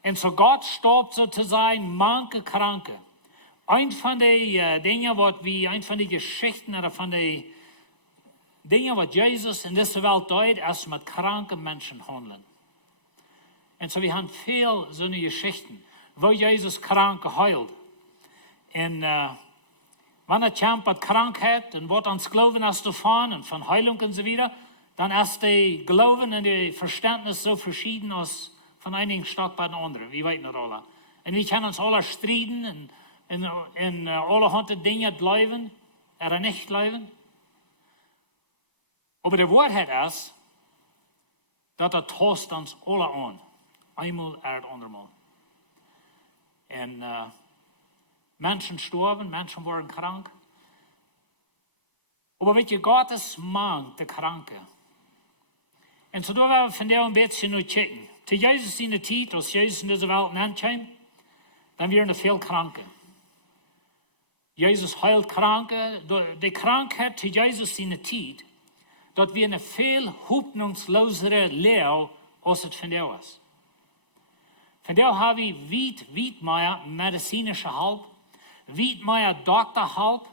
En so Gott starb sozusagen manche Kranke. Ein von den Dingen, ein von den Geschichten oder von den Dingen, was Jesus in dieser Welt tut, ist mit kranken Menschen handeln. Und so wir haben viel so eine Geschichten, wo Jesus Kranke heilt. Und wenn er kämpft mit Krankheit und wird ans Glauben erst davon und von Heilung und so weiter, dann ist der Glauben und der Verständnis so verschieden als von einigen Stock bei den anderen. Wir weten das alle. Und wir können uns alle streiten und alle hunderte Dinge bleiben oder nicht bleiben. Aber die Wahrheit ist, dass das tost uns alle an. Einmal oder andermal. Und Menschen sterben, Menschen werden krank. Aber weet je, Gott ist Mank, der Kranke. Und so da werden wir von der ein bisschen noch checken. Zu Jesus in der Zeit, als Jesus in dieser Welt ankwam, dann wären er viel Kranke. Jesus heilt Kranke. Die Krankheit zu Jesus in der Zeit, dat wir eine viel hoffnungslosere Lehre, als es von der ist. Von der haben wir weit mehr medizinische Hilfe, weit mehr Doktorhilfe.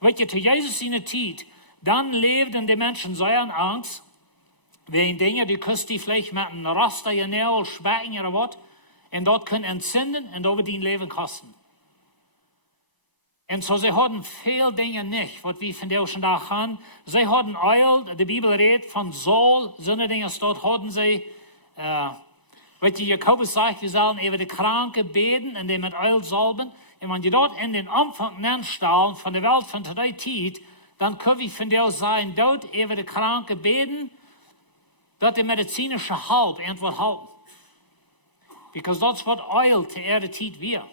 Weet je, zu Jesus in der Zeit, dann lebten die Menschen sehr in Angst, wegen Dinge, die kannst die vielleicht mit einem Raster, je Nägel, schmecken oder was, und dort können entzünden und über dein Leben kosten. Und so, sie hatten viele Dinge nicht, was wir von der schon da haben. Sie hatten Öl, die Bibel redet von Saul, so eine Dinge, dort hatten sie, weet je, Jakobus sagt, wir sollen über die Kranke beten und die mit Öl salben. Und wenn die dort in den Anfang nennstellen von der Welt von der Zeit, dann können wir von der sein, dort über die Kranke beten, dass die medizinische Hilfe irgendwo halten. Because that's what Öl zu der Zeit wir.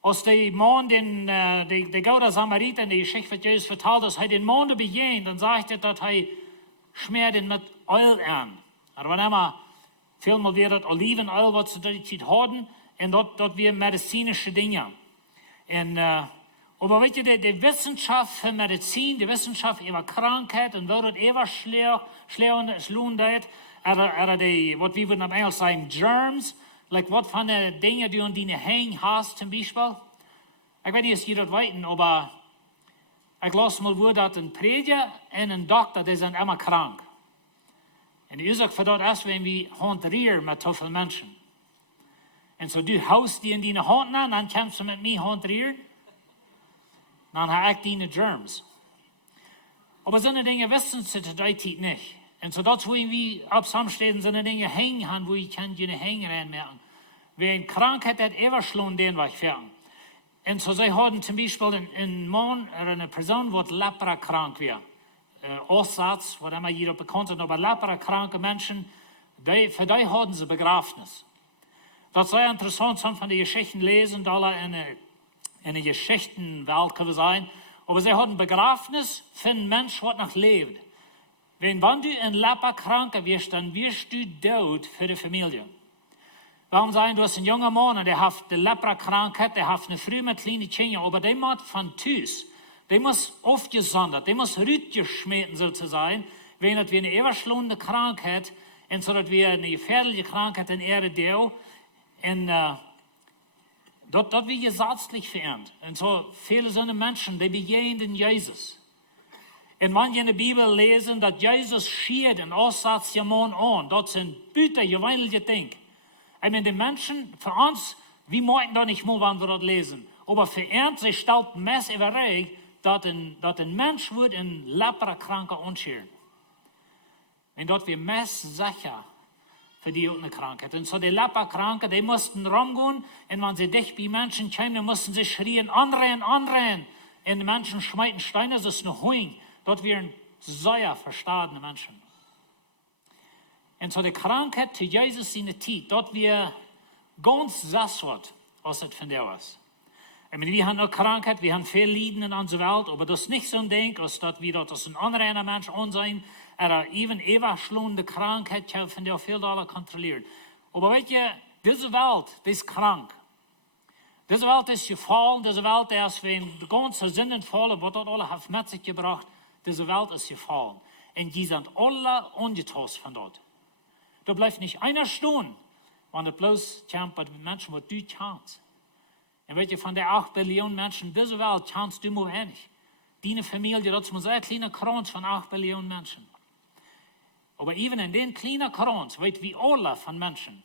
Als der Mann, der gute Samariter in der Geschichte, was Jesus vertelt, dass er den Mann begegnet, dann sagt er, dass er schmiert ihn mit Öl an. Aber wenn er vielmal wir das Olivenöl, was sie der Zeit hatten, und dort wir medizinische Dinge. Und, aber weet je, die Wissenschaft für Medizin, die Wissenschaft über Krankheit und wo das immer schlecht oder die, was wir würden am Englisch sagen, Germs, like was von den Dingen, die an deine Hänge hast, zum Beispiel. Ich weiß nicht, ob ihr das weiten, aber ich lasse mal wo, dass ein Prediger und ein Doktor, die sind immer krank. Und ich sage, für das erst, wenn wir hantieren mit so vielen Menschen. Und so, du haust die in deine Hand an, dann kannst du mit mir hantieren. Dann habe ich deine Germs. Aber so eine Dinge wissen sie zu der Zeit nicht. Und so, dort, wo wir ab Samstehen so eine Dinge hängen haben, wo ich kann die hängen anmerken. Wer Krankheit hat, immer schon den Weg fern. Und so, sie hatten zum Beispiel einen Mann oder eine Person, die Lepra krank wäre. Aussatz, was immer jeder bekannt ist, aber Lepra kranke Menschen, für die hatten sie Begrafnis. Das sei interessant, some von den Geschichten lesen, da in der Geschichtenwelt können wir sein. Aber sie hatten Begrafnis für einen Menschen, der noch lebt. Wenn du ein Lepra-Kranker wirst, dann wirst du Daut für die Familie. Warum sagen, du hast einen jungen Mann, der hat die Lepra-Krankheit, der hat eine Frau mit kleinen Kindern, aber der macht von Tüß. Der muss aufgesondert, der muss rütgeschmeten sozusagen, wenn das wir eine überschlunde Krankheit, und so dass wir eine gefährliche Krankheit in Erde deo, und dort wird gesetzlich verehrt. Und so viele so eine Menschen, die begegnen Jesus. Und wenn wir in der Bibel lesen, dass Jesus schiert einen Aussatz jemand an, das sind Büter, gewöhnliche Dinge. Ich meine, die Menschen, für uns, wir möchten da nicht mehr, wenn wir das lesen. Aber für uns, sie stellt Mess überregt, dass ein Mensch wird ein Lepra-Kranker anschieren. Und dort wir Mess sicher für die eine Krankheit. Und so die Lepra-Kranken, die mussten rumgehen, und wenn sie dicht bei Menschen kamen, dann mussten sie schreien, anrennen. Und die Menschen schmeißen Steine, das ist noch Huing. Dort wären sehr verstandene Menschen. Und so die Krankheit zu Jesus in der Zeit, dort wir ganz das wird, als es von der ist. Ich meine, wir haben eine Krankheit, wir haben viel Leiden in unserer Welt, aber das ist nicht so ein Ding, als dass wir dort als ein anderer Mensch ansehen, oder even ewigschlunde Krankheit, von der viel Dollar kontrolliert. Aber weet je, diese Welt, die ist krank. Diese Welt ist gefallen, diese Welt ist, wenn die ganze Sündenfälle, was dort alle hat mit sich gebracht, diese Welt ist gefallen. Und die sind alle ungetost von dort. Da bleibt nicht einer stehen, wenn es bloß kämpft mit Menschen, die du kannst. Und weet je, von der 8 Billionen Menschen, diese Welt kannst du nur wenig. Deine Familie, das ist ein sehr kleiner Kranz von 8 Billionen Menschen. Aber even in den kleinen Kranz, weet wie alle von Menschen,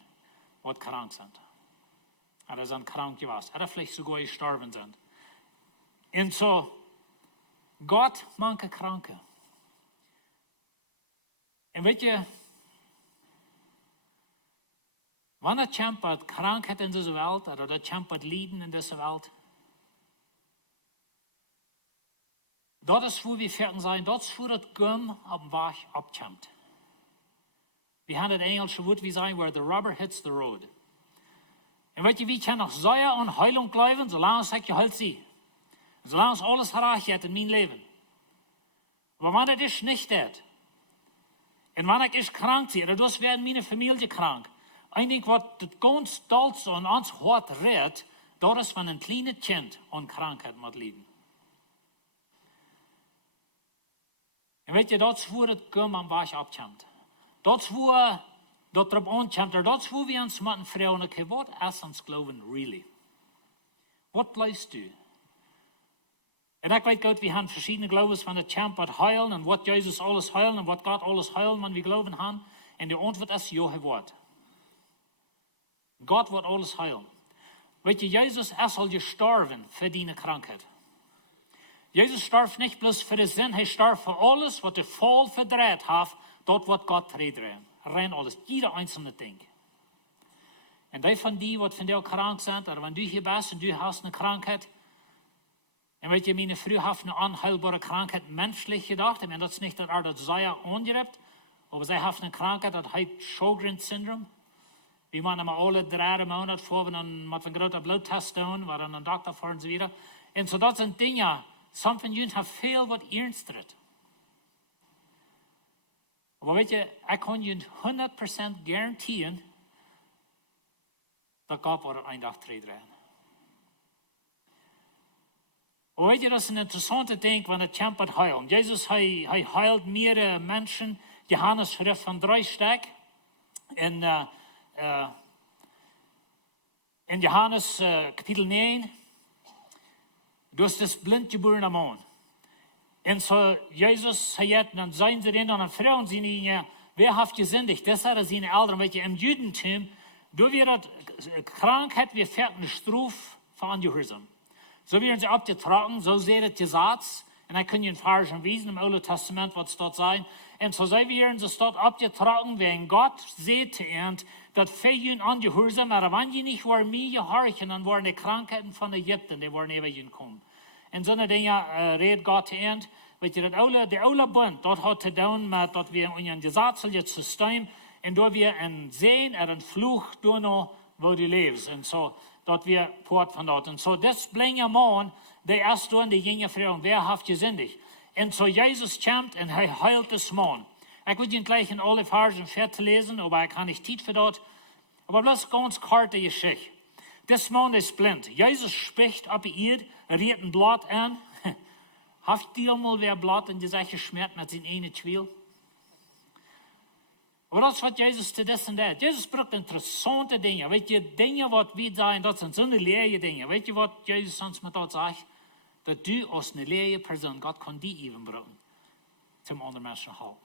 die krank sind. Oder sind krank gewesen. Oder vielleicht sogar gestorben sind. Und so, Gott manche Kranke. Und weet je, Wann er kämpft Krankheit in dieser Welt, oder er kämpft Leiden in dieser Welt, dort ist, wo wir fertig sein, dort ist, wo das Gumm auf dem Weg abkämpft. Wir haben das englische Wort, wie sagen, where the rubber hits the road. Und weet je, wie kann noch Säuer und Heilung bleiben, solange es ich geheilt sie. Solange es alles erreicht hat in mein Leben. Aber wenn das ist nicht das, und wenn ich krank bin, oder das werden meine Familie krank, ein Ding, was das ganz stolz und ans Hart redet, dort ist, wenn ein kleines Kind und Krankheit muss leiden. Und weet je, dort ist, wo das Gumm am Weg abkommt. Dort ist, wo dat erop aankomt, dat is hoe we ons moeten vragen, okay, wat is ons geloven really? Wat blijft du? En ik weet goed, we hebben verschillende geloven van het kamp wat heilen en wat Jezus alles heilen en wat Gott alles heilen, want we geloven hebben. En de antwoord is, ja, hij wordt. Gott wird alles heilen. Weet je, Jezus is al gestorven voor die krankheid. Jezus starf nicht bloß für den Sinn, hij starf für alles, wat er voll verdreht hat, dort wird Gott verdrehen. Rein alles, jeder einzelne Ding. Und die von die, wat van jou krank sind, oder wenn du hier bist und du hast eine Krankheit, und weet je, meine Frau hat eine unheilbare Krankheit menschlich gedacht, ich meine, das ist nicht, dass das sei angerebt, aber sie hat eine Krankheit, das heißt Sjogren-Syndrom. Wir machen immer alle 3 Monate vor, wenn dann mit einem großen Bluttest tun, war dann ein Doktor vor und so weiter. Und so das sind Dinge, some von ihnen haben viel, was ernst tritt. Aber weet je, ich kann Ihnen 100% garantieren, dass Gott wird ein Tag treten. Aber weet je, das ist ein interessanter Ding, wenn er kämpft heilen. Jesus heilt mehrere Menschen. Johannes schrift von 3 Stück. In Johannes Kapitel 9, du hast das blindgeborene Mann. Und so Jesus sagt, dann seien sie denen, dann fragen sie ihn, wer hat gesündigt? Das sind seine Eltern, weil im Judentum, da wird Krankheit, wir fährt eine Strafe für Ungehorsam. So werden sie abgetragen, so seht das Gesetz, und dann können sie in falschen Wesen im Alten Testament, was dort sein. Und so werden sie dort abgetragen, wenn Gott seht, dass für ihn Ungehorsam, aber wenn die nicht war mir gehorchen, dann waren die Krankheiten von Ägypten, die waren über ihn gekommen. En zo'n dingen redt Gott te eind. Weet je, de oude bund, dat had te doen met dat we in een gesetzelijk systeem en dat we een zeen en een vloeg doen waar die leeft. En zo, dat we poort van dat. En zo, dat brengt man, die eerst doen, die gingen vragen, wer heeft gezündigd? En zo, Jezus komt en hij heilt das man. Ik wil je gleich in alle Versen verder lezen, aber ik kan niet tijd voor dat. Aber bloß ganz korte Geschichte. Das man ist blind. Jesus spricht ab ihr, redet ein Blatt an. Habt ihr mal wer Blatt in die Sache schmerzt mit seinem einen Schwiel? Aber das ist was Jesus zu das und das. Jesus bringt interessante Dinge. Weet je, Dinge, was wir sagen, das sind so eine leere Dinge. Weet je, was Jesus sonst mit dort sagt? Dass du als eine leere Person, Gott kann die eben brauchen, zum anderen Menschen halten.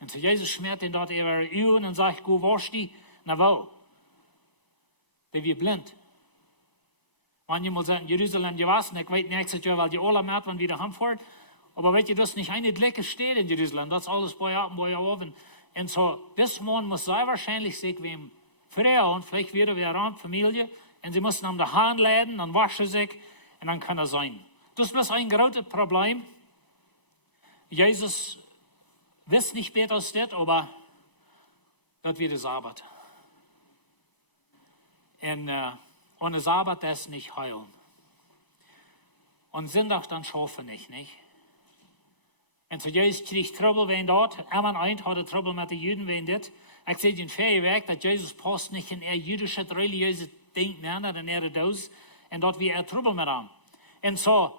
Und so Jesus schmerzt ihn dort über die Ohren und sagt, go wasch die, na wo? Die wir blind. Wenn jemand sagt, in Jerusalem, ich weiß nicht, ich weiß nächstes Jahr, weil die alle Mädchen wieder heimfahren. Aber weet je, das ist nicht eine Dlecke steht in Jerusalem. Das ist alles bei oben. Und so, das Mann muss sehr wahrscheinlich sich wie im Frau und vielleicht wieder wie eine Familie. Und sie müssen ihm die Hand leiden, dann waschen sich und dann kann er sein. Das ist bloß ein großes Problem. Jesus wisst nicht besser als das, aber das wird der Sabbat. Und ohne Sabbat das nicht heilen. Und Sonntag dann schaffen nicht. Und so Jesus kriegt Trouble wegen dort. Einmal hatte Trouble mit den Juden wegen das. Ich sehe den Fähig weg, dass Jesus passt nicht in jüdische, religiöse Denken an, in das. Und dort wie Trouble mit an. Und so,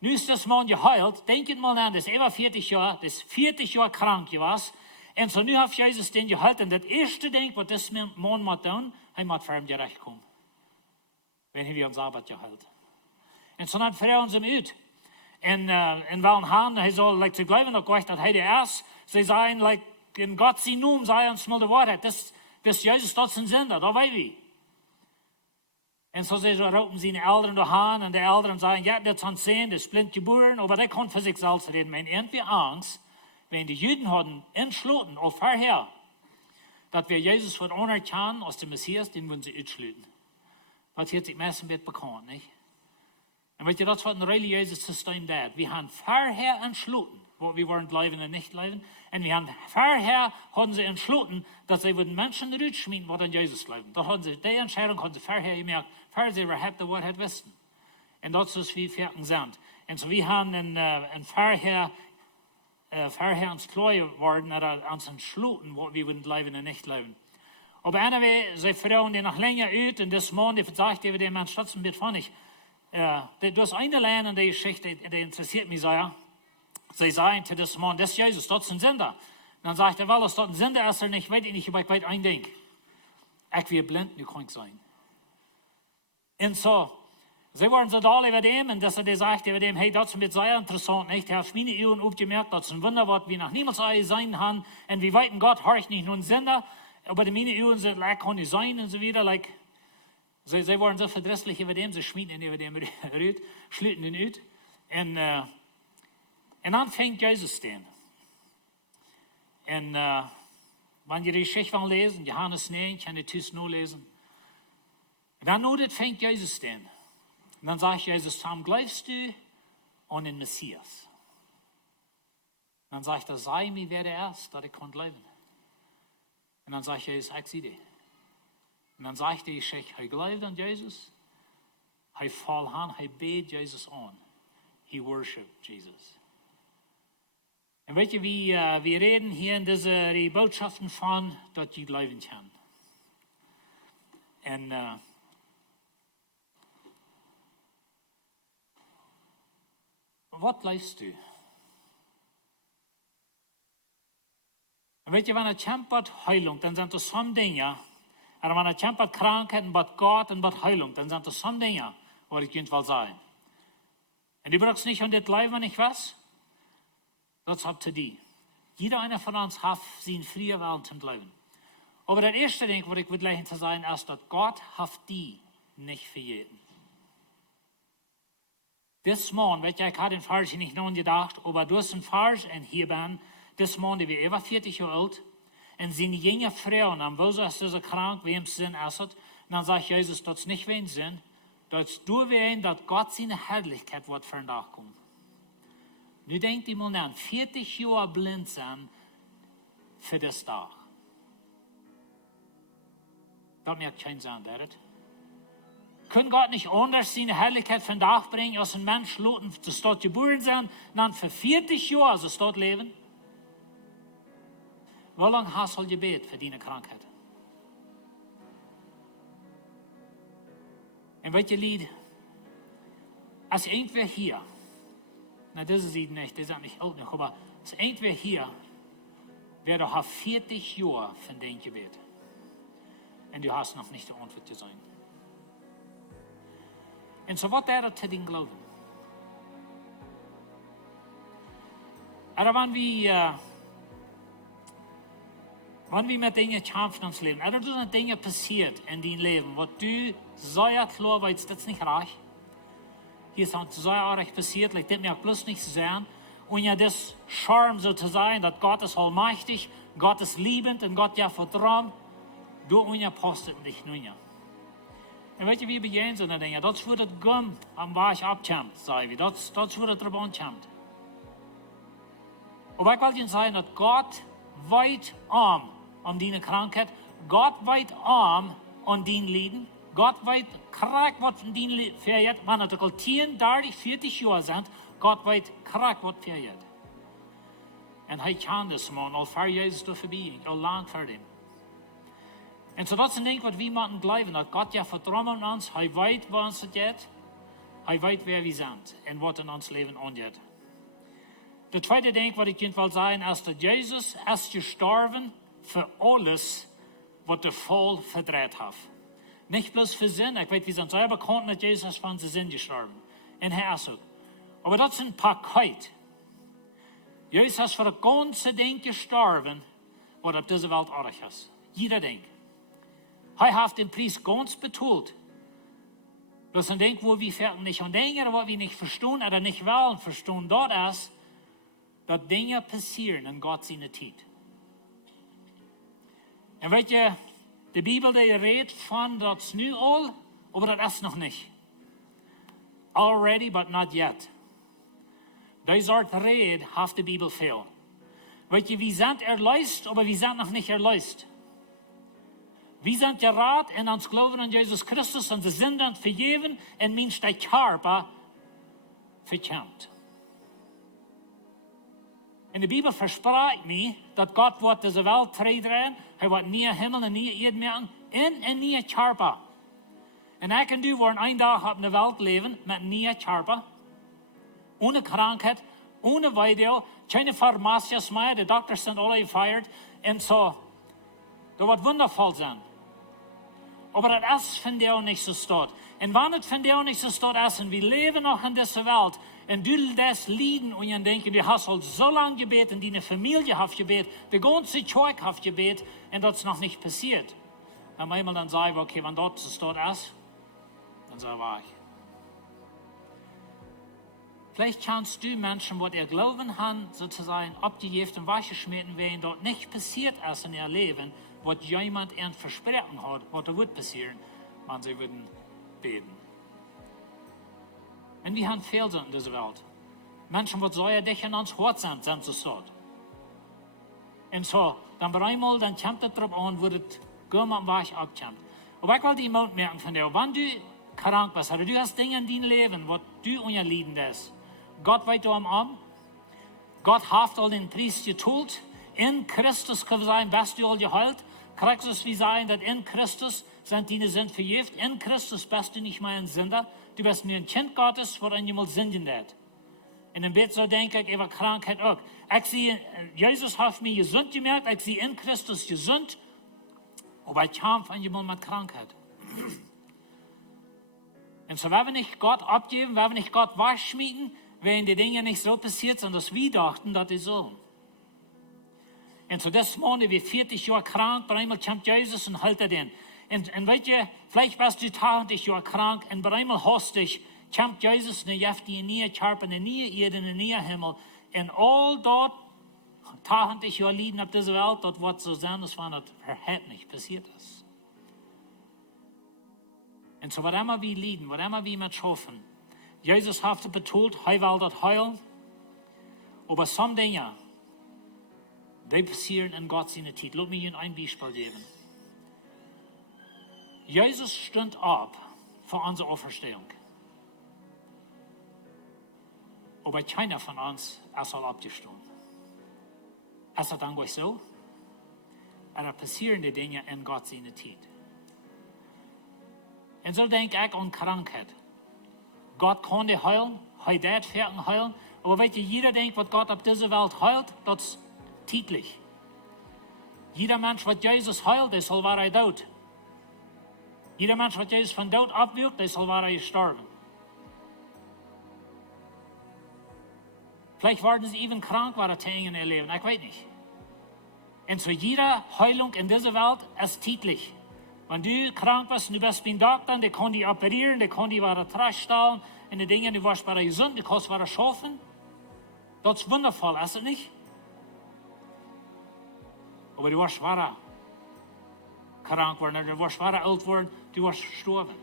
nu ist das Mann geheilt. Denkt mal an, das ist über 40 Jahre, das ist 40 Jahre krank gewesen. Und so, nu hat Jesus den geheilt. Und das erste Ding, was das Mann muss tun, er muss für ihn gerecht kommen. Wenn er uns Sabbat geheilt. Und so dann fragen sie ihm aus. Und welchen Hand, er soll, zu glauben, dass er der ist. Sie sagen, in Gott sein Namen, sei uns mal die Wahrheit. Das Jesus, das sind Sünder, da weiß wir. Und so sie rufen seine Eltern daheim und die Eltern sagen, ja, das sind sehen, das ist blind geboren, aber der kann für sich selbst reden. Wenn irgendwie Angst, wenn die Juden hatten entschlossen, auch vorher, dass wir Jesus wird anerkennen als den Messias, den würden sie ausschließen. Was hier sich meistens wird bekannt, nicht? Und weet je, das wird ein religiöses System da. Wir haben vorher entschlossen, wo wir wollen leben und nicht leben. Und wir haben vorher haben sie entschlossen, dass sie würden Menschen rausschmieden, die an Jesus leben. Das haben sie, die Entscheidung haben sie vorher gemerkt, bevor sie überhaupt die Wahrheit wissen. Und das ist wie wir sind. Und so wir haben vorher uns klar geworden, oder uns entschlossen, wo wir würden leben und nicht leben. Aber einer sie Frauen, die noch länger ut, und das Mann, die sagt, die Mensch trotzdem wird von nicht. Du hast eine Lernen in der Geschichte, die interessiert mich sehr. Sie sagen zu diesem Mann, das ist Jesus, das ist ein Sünder. Dann sagt er, weil das dort ein Sünder ist, nicht, weiß ich nicht, aber ich weiß ein Ding. Ich will blind, du kannst sein. Und so, sie waren so da über dem, und dass er sagt über dem, hey, das ist sehr interessant, nicht? Er hat meine Ehren aufgemerkt, das ist ein Wunder, was wir noch niemals sein haben, und wie weit Gott horcht nicht nur ein Sünder, aber die meine Ehren sind, kann nicht sein, und so wieder, sie waren so verdrisslich über dem, sie schmieden ihn über dem Rüt, schlitten ihn ut. Und dann fängt Jesus den. Und wenn ihr die Geschichte lesen, Johannes 9, kann ich das nur lesen. Und dann nur fängt Jesus den. Und dann sagt Jesus, Tom, glaubst du an den Messias? Und dann sagt er, sei mir, wer der ist, dass ich kann leben. Und dann sagt Jesus, ich sehe dich. Und dann sagt die Geschichte, er glaubt an Jesus, er fällt an, er betet Jesus an. He worshipped Jesus. Und weet je, wir reden hier in die Botschaften von, dass die leben kann. Und was leist du? Und weet je, wenn er kämpft Heilung, dann sind das so Dinge, und wenn er kämpft Krankheit, und was Gott und was Heilung, dann sind das so Dinge, was ich will sagen. Und du brauchst nicht an das Leben, nicht was? Das ist up to die. Jeder einer von uns hat seinen freien Willen zum Leben. Aber das erste Ding, was ich will gleich zu sagen, ist, dass Gott hat die nicht für jeden. Das Mann, ich habe den Vers nicht noch gedacht, aber du hast einen Vers und hier bin, das Mann, der war 40 Jahre alt, und seine junge Frau, und wo ist so krank, wie im Sinn ist, und dann sagt Jesus, das ist nicht wen Sinn, das ist nur wen, dass Gott seine Herrlichkeit wird für den Tag kommen. Nu denkt die mal an, 40 Jahre blind sein für das Tag. Das macht keinen Sinn, das. Kann Gott nicht anders seine Herrlichkeit für den Tag bringen, als ein Mensch loten, das dort geboren sein, und dann für 40 Jahre das dort leben? Wie lange hast du gebetet für deine Krankheit? Und welche Lied? Als irgendwer hier, na, das ist nicht, das ist nicht alt noch, aber als irgendwer hier, wer du hast 40 Jahre von denen gebetet. Und du hast noch nicht die Antwort gesehen. Und so was wäre zu den Glauben. Aber wenn wir mit Dingen kämpfen in uns Leben, oder du sind Dinge passiert in deinem Leben, was du sehr klar weißt, das ist nicht reich. Hier ist uns sehr reich passiert, das mir bloß nicht sein. Und ja, das Charme so zu sein, dass Gott ist allmächtig, Gott ist liebend und Gott ja vertraut, du und ja postet dich nun ja. Und weet je, wie begehen so Dinge? Das wird das Gumm am Weich abkämpft, sagen wir. Das wird das Rabon kämpft. Aber ich wollte Ihnen sagen, dass Gott weit arm an deine Krankheit, Gott weit arm an dein Leiden, Gott weit krank wird von deinen Ferien, wenn er 10, 30, 40 Jahre sind, Gott weit krank wird Ferien. Und er kann das machen, als für Jesus da vorbei, als lang für ihn. Und so das ist ein Ding, was wir machen bleiben, dass Gott ja vertraut an uns, er weiß, wo uns es geht, er weiß, wer wir sind und was in uns Leben angeht. Der zweite Ding, was ich will sagen, ist, dass Jesus ist gestorben für alles, was der Voll verdreht hat. Nicht bloß für Sinn, ich weiß, wir sind sehr bekannt, dass Jesus von Sinn gestorben in Herzen. Aber das ist ein Paket. Jesus ist für das ganze Ding gestorben, was auf dieser Welt artig ist. Jeder Ding. Er hat den Preis ganz betont. Das ist ein Ding, wo wir nicht an Dinge, wo wir nicht verstehen oder nicht wollen verstehen, dort ist, dass Dinge passieren in Gott seine Zeit. En weet je, de Bibel die redt van dat is nu al, maar dat is nog niet. Already, but not yet. Die soort red heeft de Bibel veel. Weet je, wie zijn erlöst, aber wie zijn nog niet erlöst. Wir sind gerat in uns Glauben an Jesus Christus und sie sind dann vergeben und Mensch der Körper verkämmt. In der Bibel verspricht mir, dass Gott wird diese Welt treten, er wird nie Himmel und nie Erde machen, in ein neuer Körper. Und ich und du wollen einen Tag auf der Welt leben mit einem neuen Körper, ohne Krankheit, ohne Weidel, keine Pharmazias mehr, die Doktor sind alle gefeiert und so. Das wird wundervoll sein. Aber das ist von dir auch nicht so steht. Und wenn es von dir auch nicht so steht ist, und wir leben noch in dieser Welt, und du das liegen und ihr denken, du hast halt so lange gebeten, deine Familie hat gebeten, die ganze Zeug hat gebeten, und das ist noch nicht passiert. Dann manchmal dann sagen wir, okay, wenn dort so steht ist, dann sei wahr. Vielleicht kannst du Menschen, die ihr Glauben haben, sozusagen abgegeben und weggeschmissen werden, dort nicht passiert ist in ihr Leben, was jemand ein Versprechen hat, was da wird passieren, wenn sie würden beten. Und wir haben viel in dieser Welt. Menschen, die so dich in uns hart sind so dort. Und so, dann bei einmal, dann kommt es darauf an, wo das gut am Weg abkommt. Aber ich will die Mut merken von dir, wenn du krank bist, oder du hast Dinge in deinem Leben, was du unterliegen hast, Gott weiß darum an, Gott hat all den Preis geteilt, in Christus kann sein, bist du all geheilt, kriegst du es wie sagen, dass in Christus sind deine Sünden vergeben, in Christus bist du nicht mehr ein Sünder, du bist nur ein Kind Gottes, woran jemand sünden wird. Und im Bett so denke ich über Krankheit auch. Ich sehe, Jesus hat mir gesund gemerkt, ich sehe in Christus gesund, aber ich kam von jemand mit Krankheit. Und so, wenn wir nicht Gott abgeben, wenn wir nicht Gott wegschmieden, wenn die Dinge nicht so passiert sind, dass wir dachten, dass die sollen. Und so, das Monat, wie 40 Jahre krank, bei einmal kommt Jesus und hält er den. Und weißt du, vielleicht bist du 80 Jahre krank und bei einmal hast dich, kommt Jesus und er gibt dir eine neue Körper, eine neue Erde, einen neuen Himmel. Und all dort, 80 Jahre Lieden auf dieser Welt, dort wird so sein, als wenn das überhaupt nicht passiert ist. Und so, was immer wir lieben, was immer wir mit schaffen, Jesus hat betont, er will das heilen, aber some Dinge, die passieren in Gott seine Zeit. Lass mich Ihnen ein Beispiel geben. Jesus stand ab für unsere Auferstehung. Aber keiner von uns ist abgestanden. Es ist dann so, aber passieren die Dinge in Gott seine Zeit. Und so denke ich an Krankheit. Gott kann die heilen, er darf Ferien heilen, aber weißt du, jeder denkt, was Gott auf dieser Welt heilt, das ist täglich. Jeder Mensch, was Jesus heilt, der soll war Daut. Jeder Mensch, was Jesus von Daut abwirkt, der soll war gestorben. Vielleicht werden sie even krank, war in ihr Leben, ich weiß nicht. Und so jeder Heilung in dieser Welt ist täglich. Wenn du krank bist und du bist beim Doktor, der kann dich operieren, der kann dich wieder trashstellen, und die Dinge, du wirst wieder gesund, du kannst wieder schaffen. Das ist wundervoll, ist es nicht? Aber du wirst wieder krank werden, du wirst wieder alt werden, du wirst sterben.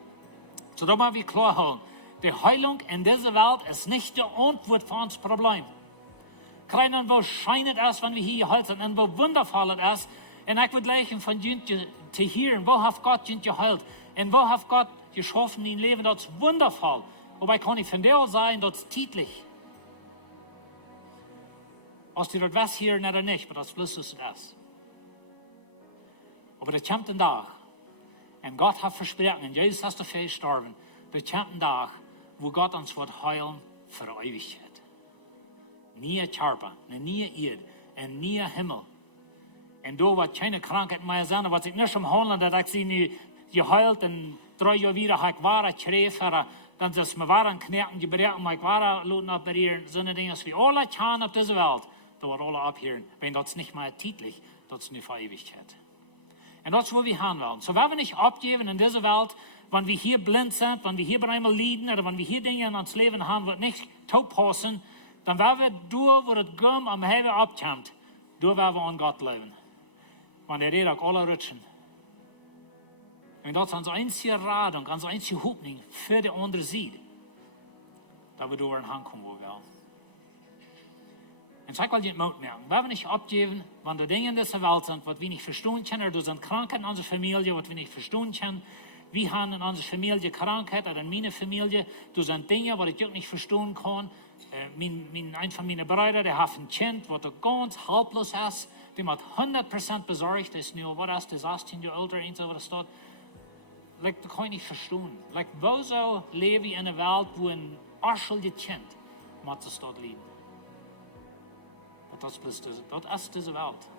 So da mal wir klar haben, die Heilung in dieser Welt ist nicht die Antwort für unser Problem. Keiner, wo scheinend ist, wenn wir hier geheilt sind, und wo wundervoll es ist. Und ich würde gleich von dir zu hören, wo hat Gott dich geheilt? Und wo hat Gott geschaffen in Leben? Das ist wundervoll. Aber ich kann nicht von dir sein, das ist täglich. Als du das weißt hier oder nicht, aber das ist bloß, was es ist. Aber da kommt ein Tag, und Gott hat versprochen, und Jesus ist dafür gestorben, da kommt ein Tag, wo Gott uns wird heilen für die Ewigkeit. Nie Körper, nie Erde, ein neuer Himmel. Und da wird keine Krankheit mehr sein, was ich nicht umhandeln, dass ich sie nicht geheilt und 3 Jahre wieder habe ich war, dann dass wir waren Knechten gebrochen, ich war Leuten operieren, so eine Dinge, wie alle kann auf dieser Welt, da wird alle abhören, wenn das nicht mehr täglich, das ist nicht für Ewigkeit. Und das ist, wo wir haben wollen. So, wenn wir nicht abgeben in dieser Welt, wenn wir hier blind sind, wenn wir hier bei einmal leiden, oder wenn wir hier Dinge in uns Leben haben, die nicht passen, dann werden wir durch, wo das Gumm am Heben abkommt, durch werden wir an Gott leben. Want er ook alle rutschen. En dat is onze einzige radung, onze einzige hoopning für de andere Seite. Dat we door een hand komen wo wel. En zeg wel je het moet merken. We hebben niet opgegeven, want de dingen in deze wereld zijn wat we niet verstaan kunnen. Er zijn krankheden in onze familie wat we niet verstaan kunnen. We hebben in onze familie krankheid, en in mijn familie. Er zijn dingen wat ik ook niet verstaan kan. Een van mijn broers, die heeft een kind wat er ganz helplos is. Die moet 100% bezorgd is nu. Wat is de 16 jaar ouder, eens over de stad? Dat kan je niet verstaan. Waar zou leven in een wereld waar een arschelde kind moet stad leven? Dat is deze wereld.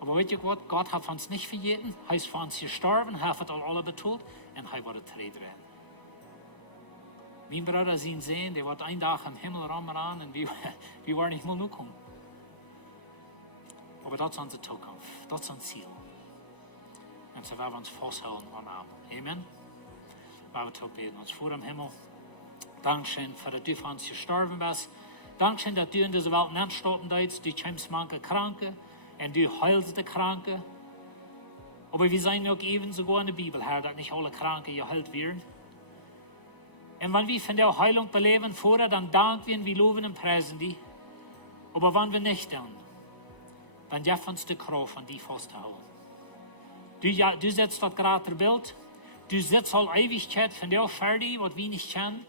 Aber weet je wat? Gott hat uns nicht vergeten. Hij is voor ons gestorben. Hij heeft het al alle betoeld. En hij wordt het redden. Mijn broeder zien, die wordt een dag im Himmel rammen en wie waren niet meer nu komen. Aber dat is onze toekomst. Dat is ons ziel. En zo willen we ons vasthouden aan hem. Amen. Waar we toch beten. Ons voor im Himmel. Dankeschön für dat du voor ons gestorben bist. Dankeschön, dat du in deze wereld niet stoppen deed. Du kämpfst manche Kranke en du heilst de Kranke. Aber wir zijn ook even sogar in de Bibel, Herr, dat nicht alle Kranke geheilt werden. En wenn wir von der Heilung beleven vorher, dann danken wir, wir loben und preisen die. Aber wenn wir nicht tun, dann gib uns die Kraft, an die festzuhalten. Du setzt das gerade Bild, du setzt all Ewigkeit von der fertig, was wir nicht kennen.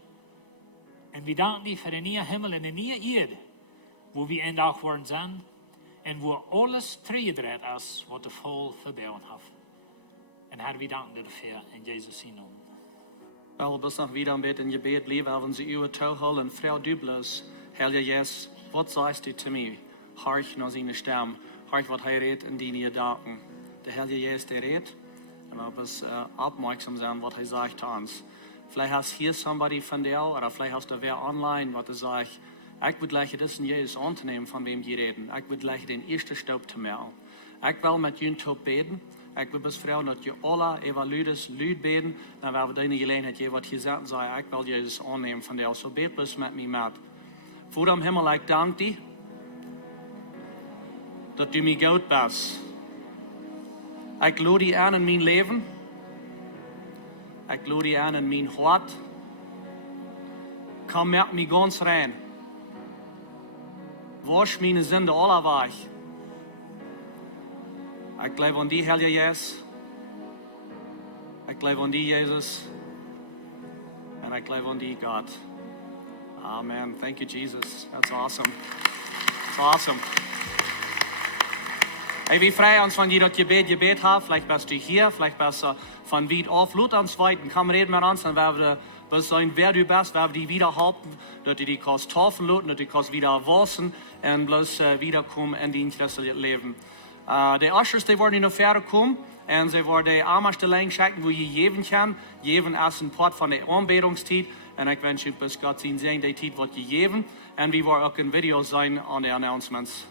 Und wir danken dir für den neuen Himmel und die neue Erde, wo wir ein Tag worden sind und wo alles teruggedreht ist, was der voll verbauen hat. Und Herr, wir danken dir dafür in Jesus' Namen. Wel, bis nog wieder een beetje in gebed blijven, wenn ze uw toehouden en vrouw dubbelus. Heilige Jezus, wat sagst du zu mir? Horch naar zijn stem, horch wat hij redt in die gedanken. De Heilige Jezus, der redt, en we best aufmerksam zijn wat hij zegt zu uns. Vielleicht hast hier somebody von dir, oder vielleicht hast du wer online, was du sagst, ich würde gleich das in Jesus annehmen, von wem die reden. Ich würde gleich den ersten Stopp zu mir. Ich will mit Ihnen beten. Ich will bis Frau, dass ihr alle evaluides Lüd beten. Dann werden wir deine Gelegenheit, je wat hier sagen, sagen, ich will Jesus annehmen von dir. So bet bis mit mir mit. Vater im Himmel, ich danke dir, dass du mir gut bist. Ich lade dich an in mein Leben. Ich lade dich an in mein Hart. Komm mit mir ganz rein. Wasch meine Sünde alle weg. Ich glaube an dich, Heilige Jesus. Ich glaube an dich, Jesus. Und ich glaube an dich, Gott. Amen. Thank you, Jesus. That's awesome. That's awesome. Hey, wie frei uns von dir das Gebet hat. Vielleicht bist du hier, vielleicht bist du von weit auf. Lud uns weiten. Komm, reden mit uns, dann werden wir sein, wer du bist, werden wir dich wieder halten, dass du die kannst taufen lassen, dass du kannst wieder waschen und bloß wiederkommen in dein christliches Leben. Die Ushers, die worden in de verder komen en ze worden de armste lijn checken hoe je geven kan. Geven is een part van de aanbedingstijd. En ik wens je bis Gott zien zijn die tijd wat je geven. En we worden ook een video zijn aan de announcements.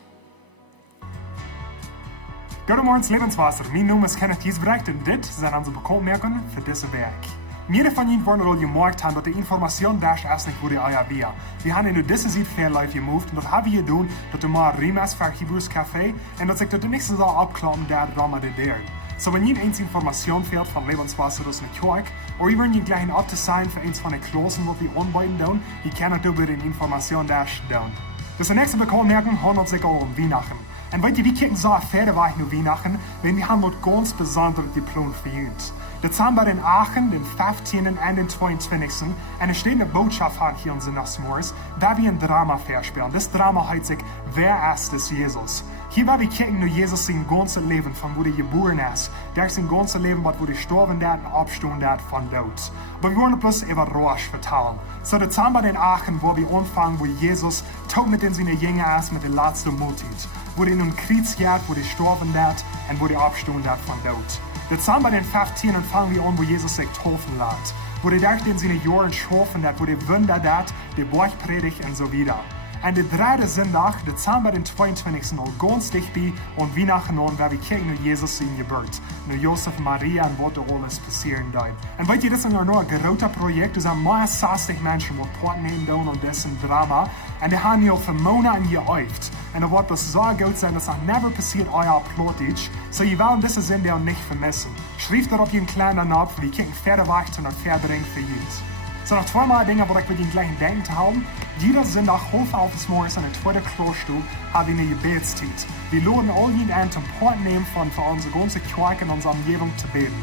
Goedemorgen, Lebenswasser. Mijn naam is Kjennen Giesbrecht en dit zijn onze bekommerken voor deze week. Meerdere van jullie worden al gemerkt hebben dat de informatie daar eerst niet wurde euer via. We hebben in deze ziet veel live gemoved en dat hebben we gedaan dat we maar Rimas voor Hebrews Café en dat zich dat de nächste zal opklappen daar dan de deur. So wenn je eens informatie fehlt van Lebenswasser aus mit Kork, oder je wil je gleich op te zijn voor eens van de Klassen, wat we aanbieden doen, je kan het over de informatie daar doen. Dus de nächste bekommerken handelt zich al om Weihnachten. En weet je, wie kijken zo verder weg naar Weihnachten, wenn wir haben wat ganz besonders geplant für uns. Dezember in Aachen, den 15. und den 22. eine stehende Botschaft hat hier in Sinnersmoors, da wir ein Drama verspielen. Das Drama heißt sich, wer ist das Jesus? Hier werden wir kijken naar Jesus sein ganzes Leben, von wo er geboren ist. Der sein ganzes Leben, wo er gestorben ist und abgestoßen ist von Daut. Aber wir wollen bloß über Rosh vertellen. So Dezember in Aachen, wo wir anfangen, wo Jesus tot mit den seinen Jüngern ist, mit der letzten Multit. Wo er in einem Krieg geht, wo er gestorben ist und wo er abgestoßen ist von Daut. Dezember den 15. fangen wir an, wo Jesus sich taufen lässt. Wo er durch in seine Jahren schaffen hat, wo er Wunder hat, der Bergpredigt und so weiter. Und der 3. Sonntag, Dezember den 22. noch ganz dicht bei und Weihnachten an, weil wir kijken naar Jesus in Geburt. Naar Josef und Maria und was da alles passieren wird. Und weet je, das ist noch ein großes Projekt. Es sind mehr als 60 Menschen, die Part nehmen an diesem Drama. Und die haben hier für Monate geübt. Und dann wird das so gut sein, dass das never passiert euer Plottage. So, ihr wollt diese Sendung nicht vermissen. Schreibt dort auf jeden kleinen Napf, wir können verder warten und verbringen für uns. So, noch zweimal Dinge, wo ich mit den gleichen Denken zu haben. Jeder Sonntag halb auf des Morgens in der zweiten Klosterstube haben wir eine Gebetszeit. Wir laden all jeden an zum Part nehmen für unsere ganze Kirche in unserer Umgebung zu beten.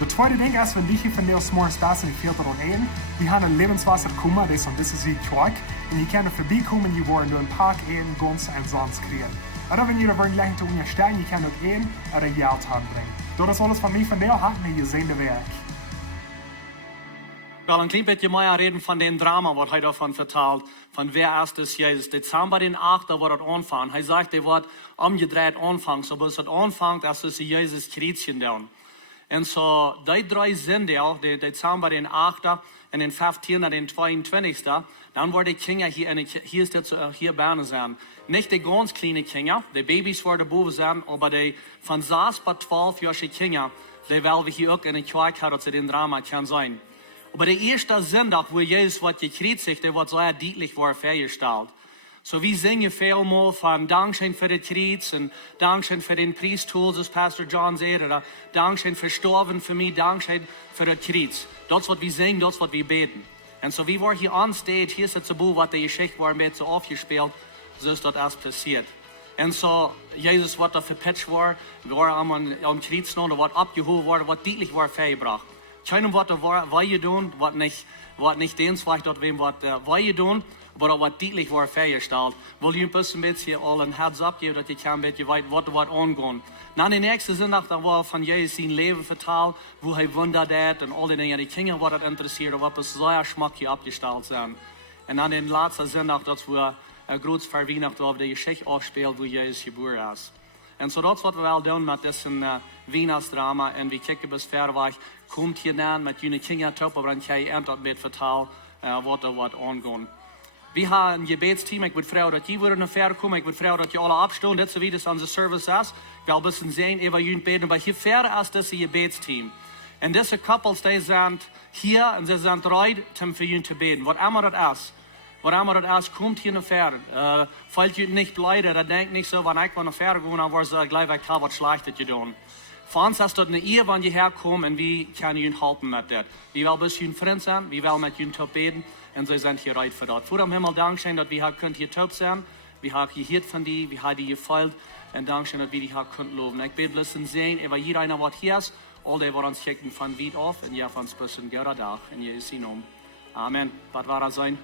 Der zweite Ding ist, wenn wir hier von der Morgens da sind, die 4. und 1, wir haben ein Lebenswasser gekommen, das ist ein bisschen wie Kirche. Und ihr könnt vorbeikommen, ihr wollt nur ein Park eten, ganz und sonst kriegen. Oder wenn ihr da gleich zu uns stehen, ihr könnt auch eten oder Geld anbringen. Das ist alles von mir von der, hat mir gesehen, der Werk. Wel, een klein beetje meer reden van den Drama, wat hij daarvan vertelt. Van wer ist das Jesus? Dezember den 8. wordt het aanvangen. Hij zegt, er wordt omgedreht aanvangen. So bis het aanvangt, dat is Jesus Kreuzchen doen. En zo, die 3 Zinden, de Dezember den 8. en den 15. en den 22. Dan worden die Kinder hier ist dit hier bijna zijn. Nicht die ganz kleine Kinder, die Babys worden boven zijn, aber die van 6 bis 12-jährige Kinder, die willen we hier ook in de kerk hebben, dat ze den Drama kan zijn. Aber der erste Sonntag, wo Jesus wird gekreuzigt, der wird so deutlich vorgestellt. So wie singen viel mal von Dankeschön für den Kreuz und Dankeschön für den Priesthof, das Pastor John sagt, oder Dankeschön für Sterben für mich, Dankeschön für den Kreuz. Das, was wir singen, das, was wir beten. Und so wie wir hier on stage, hier ist das Buch, was die Geschichte war, ein bisschen aufgespielt, so ist das erst passiert. Und so, Jesus wird da verpitcht worden, war am Kreuz noch, da wird abgeholt worden, wird deutlich vorgebracht. Keinem Wort weil tun, was nicht den Zweig dort wem was weil tun, aber was deutlich war festgestellt. Will ihr ein bisschen all ein Herz abgeben, dass ihr kein bisschen weit was angehen. Dann die nächste Sonntag, da war von Jesus sein Leben verteilt, wo er Wunder hat und all die Dinge, die Kinder waren interessiert, aber was so ein Schmack hier abgestellt sind. Und dann den letzten Sonntag, das war ein großes Verweihnacht, wo die Geschichte aufspielt, wo Jesus geboren ist. En so dat wat we wel doen met deze Weihnachtsdrama. En we kijken bis verder komt hier dan met jullie kinderen top, maar dan kan je eindelijk met vertellen wat er wordt aangaan. We hebben een gebedsteam. Ik wil vragen dat jullie naar verder komen. Ik wil vragen dat je alle opstaan. Dit is wie dat onze service is. Ik wil een beetje zien over jullie beten. Maar hier verder is deze gebedsteam. En deze couples die zijn hier en ze zijn bereid om voor jullie te beten. Wat immer dat is. Wat immer dat is, komt hier naar verder. Falls je niet blijven, dan denk niet zo, wanneer ik naar verder ga, dan wordt ze gelijk, ik heb wat Schlechtes gedaan. Voor ons is dat een eer, wanneer je herkomt en wie kan je helpen met dat. Wie wil bij je vriend zijn, wie wil met je top beden en ze zijn hier uit voor dat. Voor de Himmel dankzij dat we hier kunt hier top zijn. We hebben gehoord van die, we hebben die gevolgd en dankzij dat we die hier kunt loven. Ik bid blessing zijn, over iedereen wat hier is, al die wat ons kijken van wie af en ja van een beetje gera dag. En je is zien om. Amen. Wat waar zijn?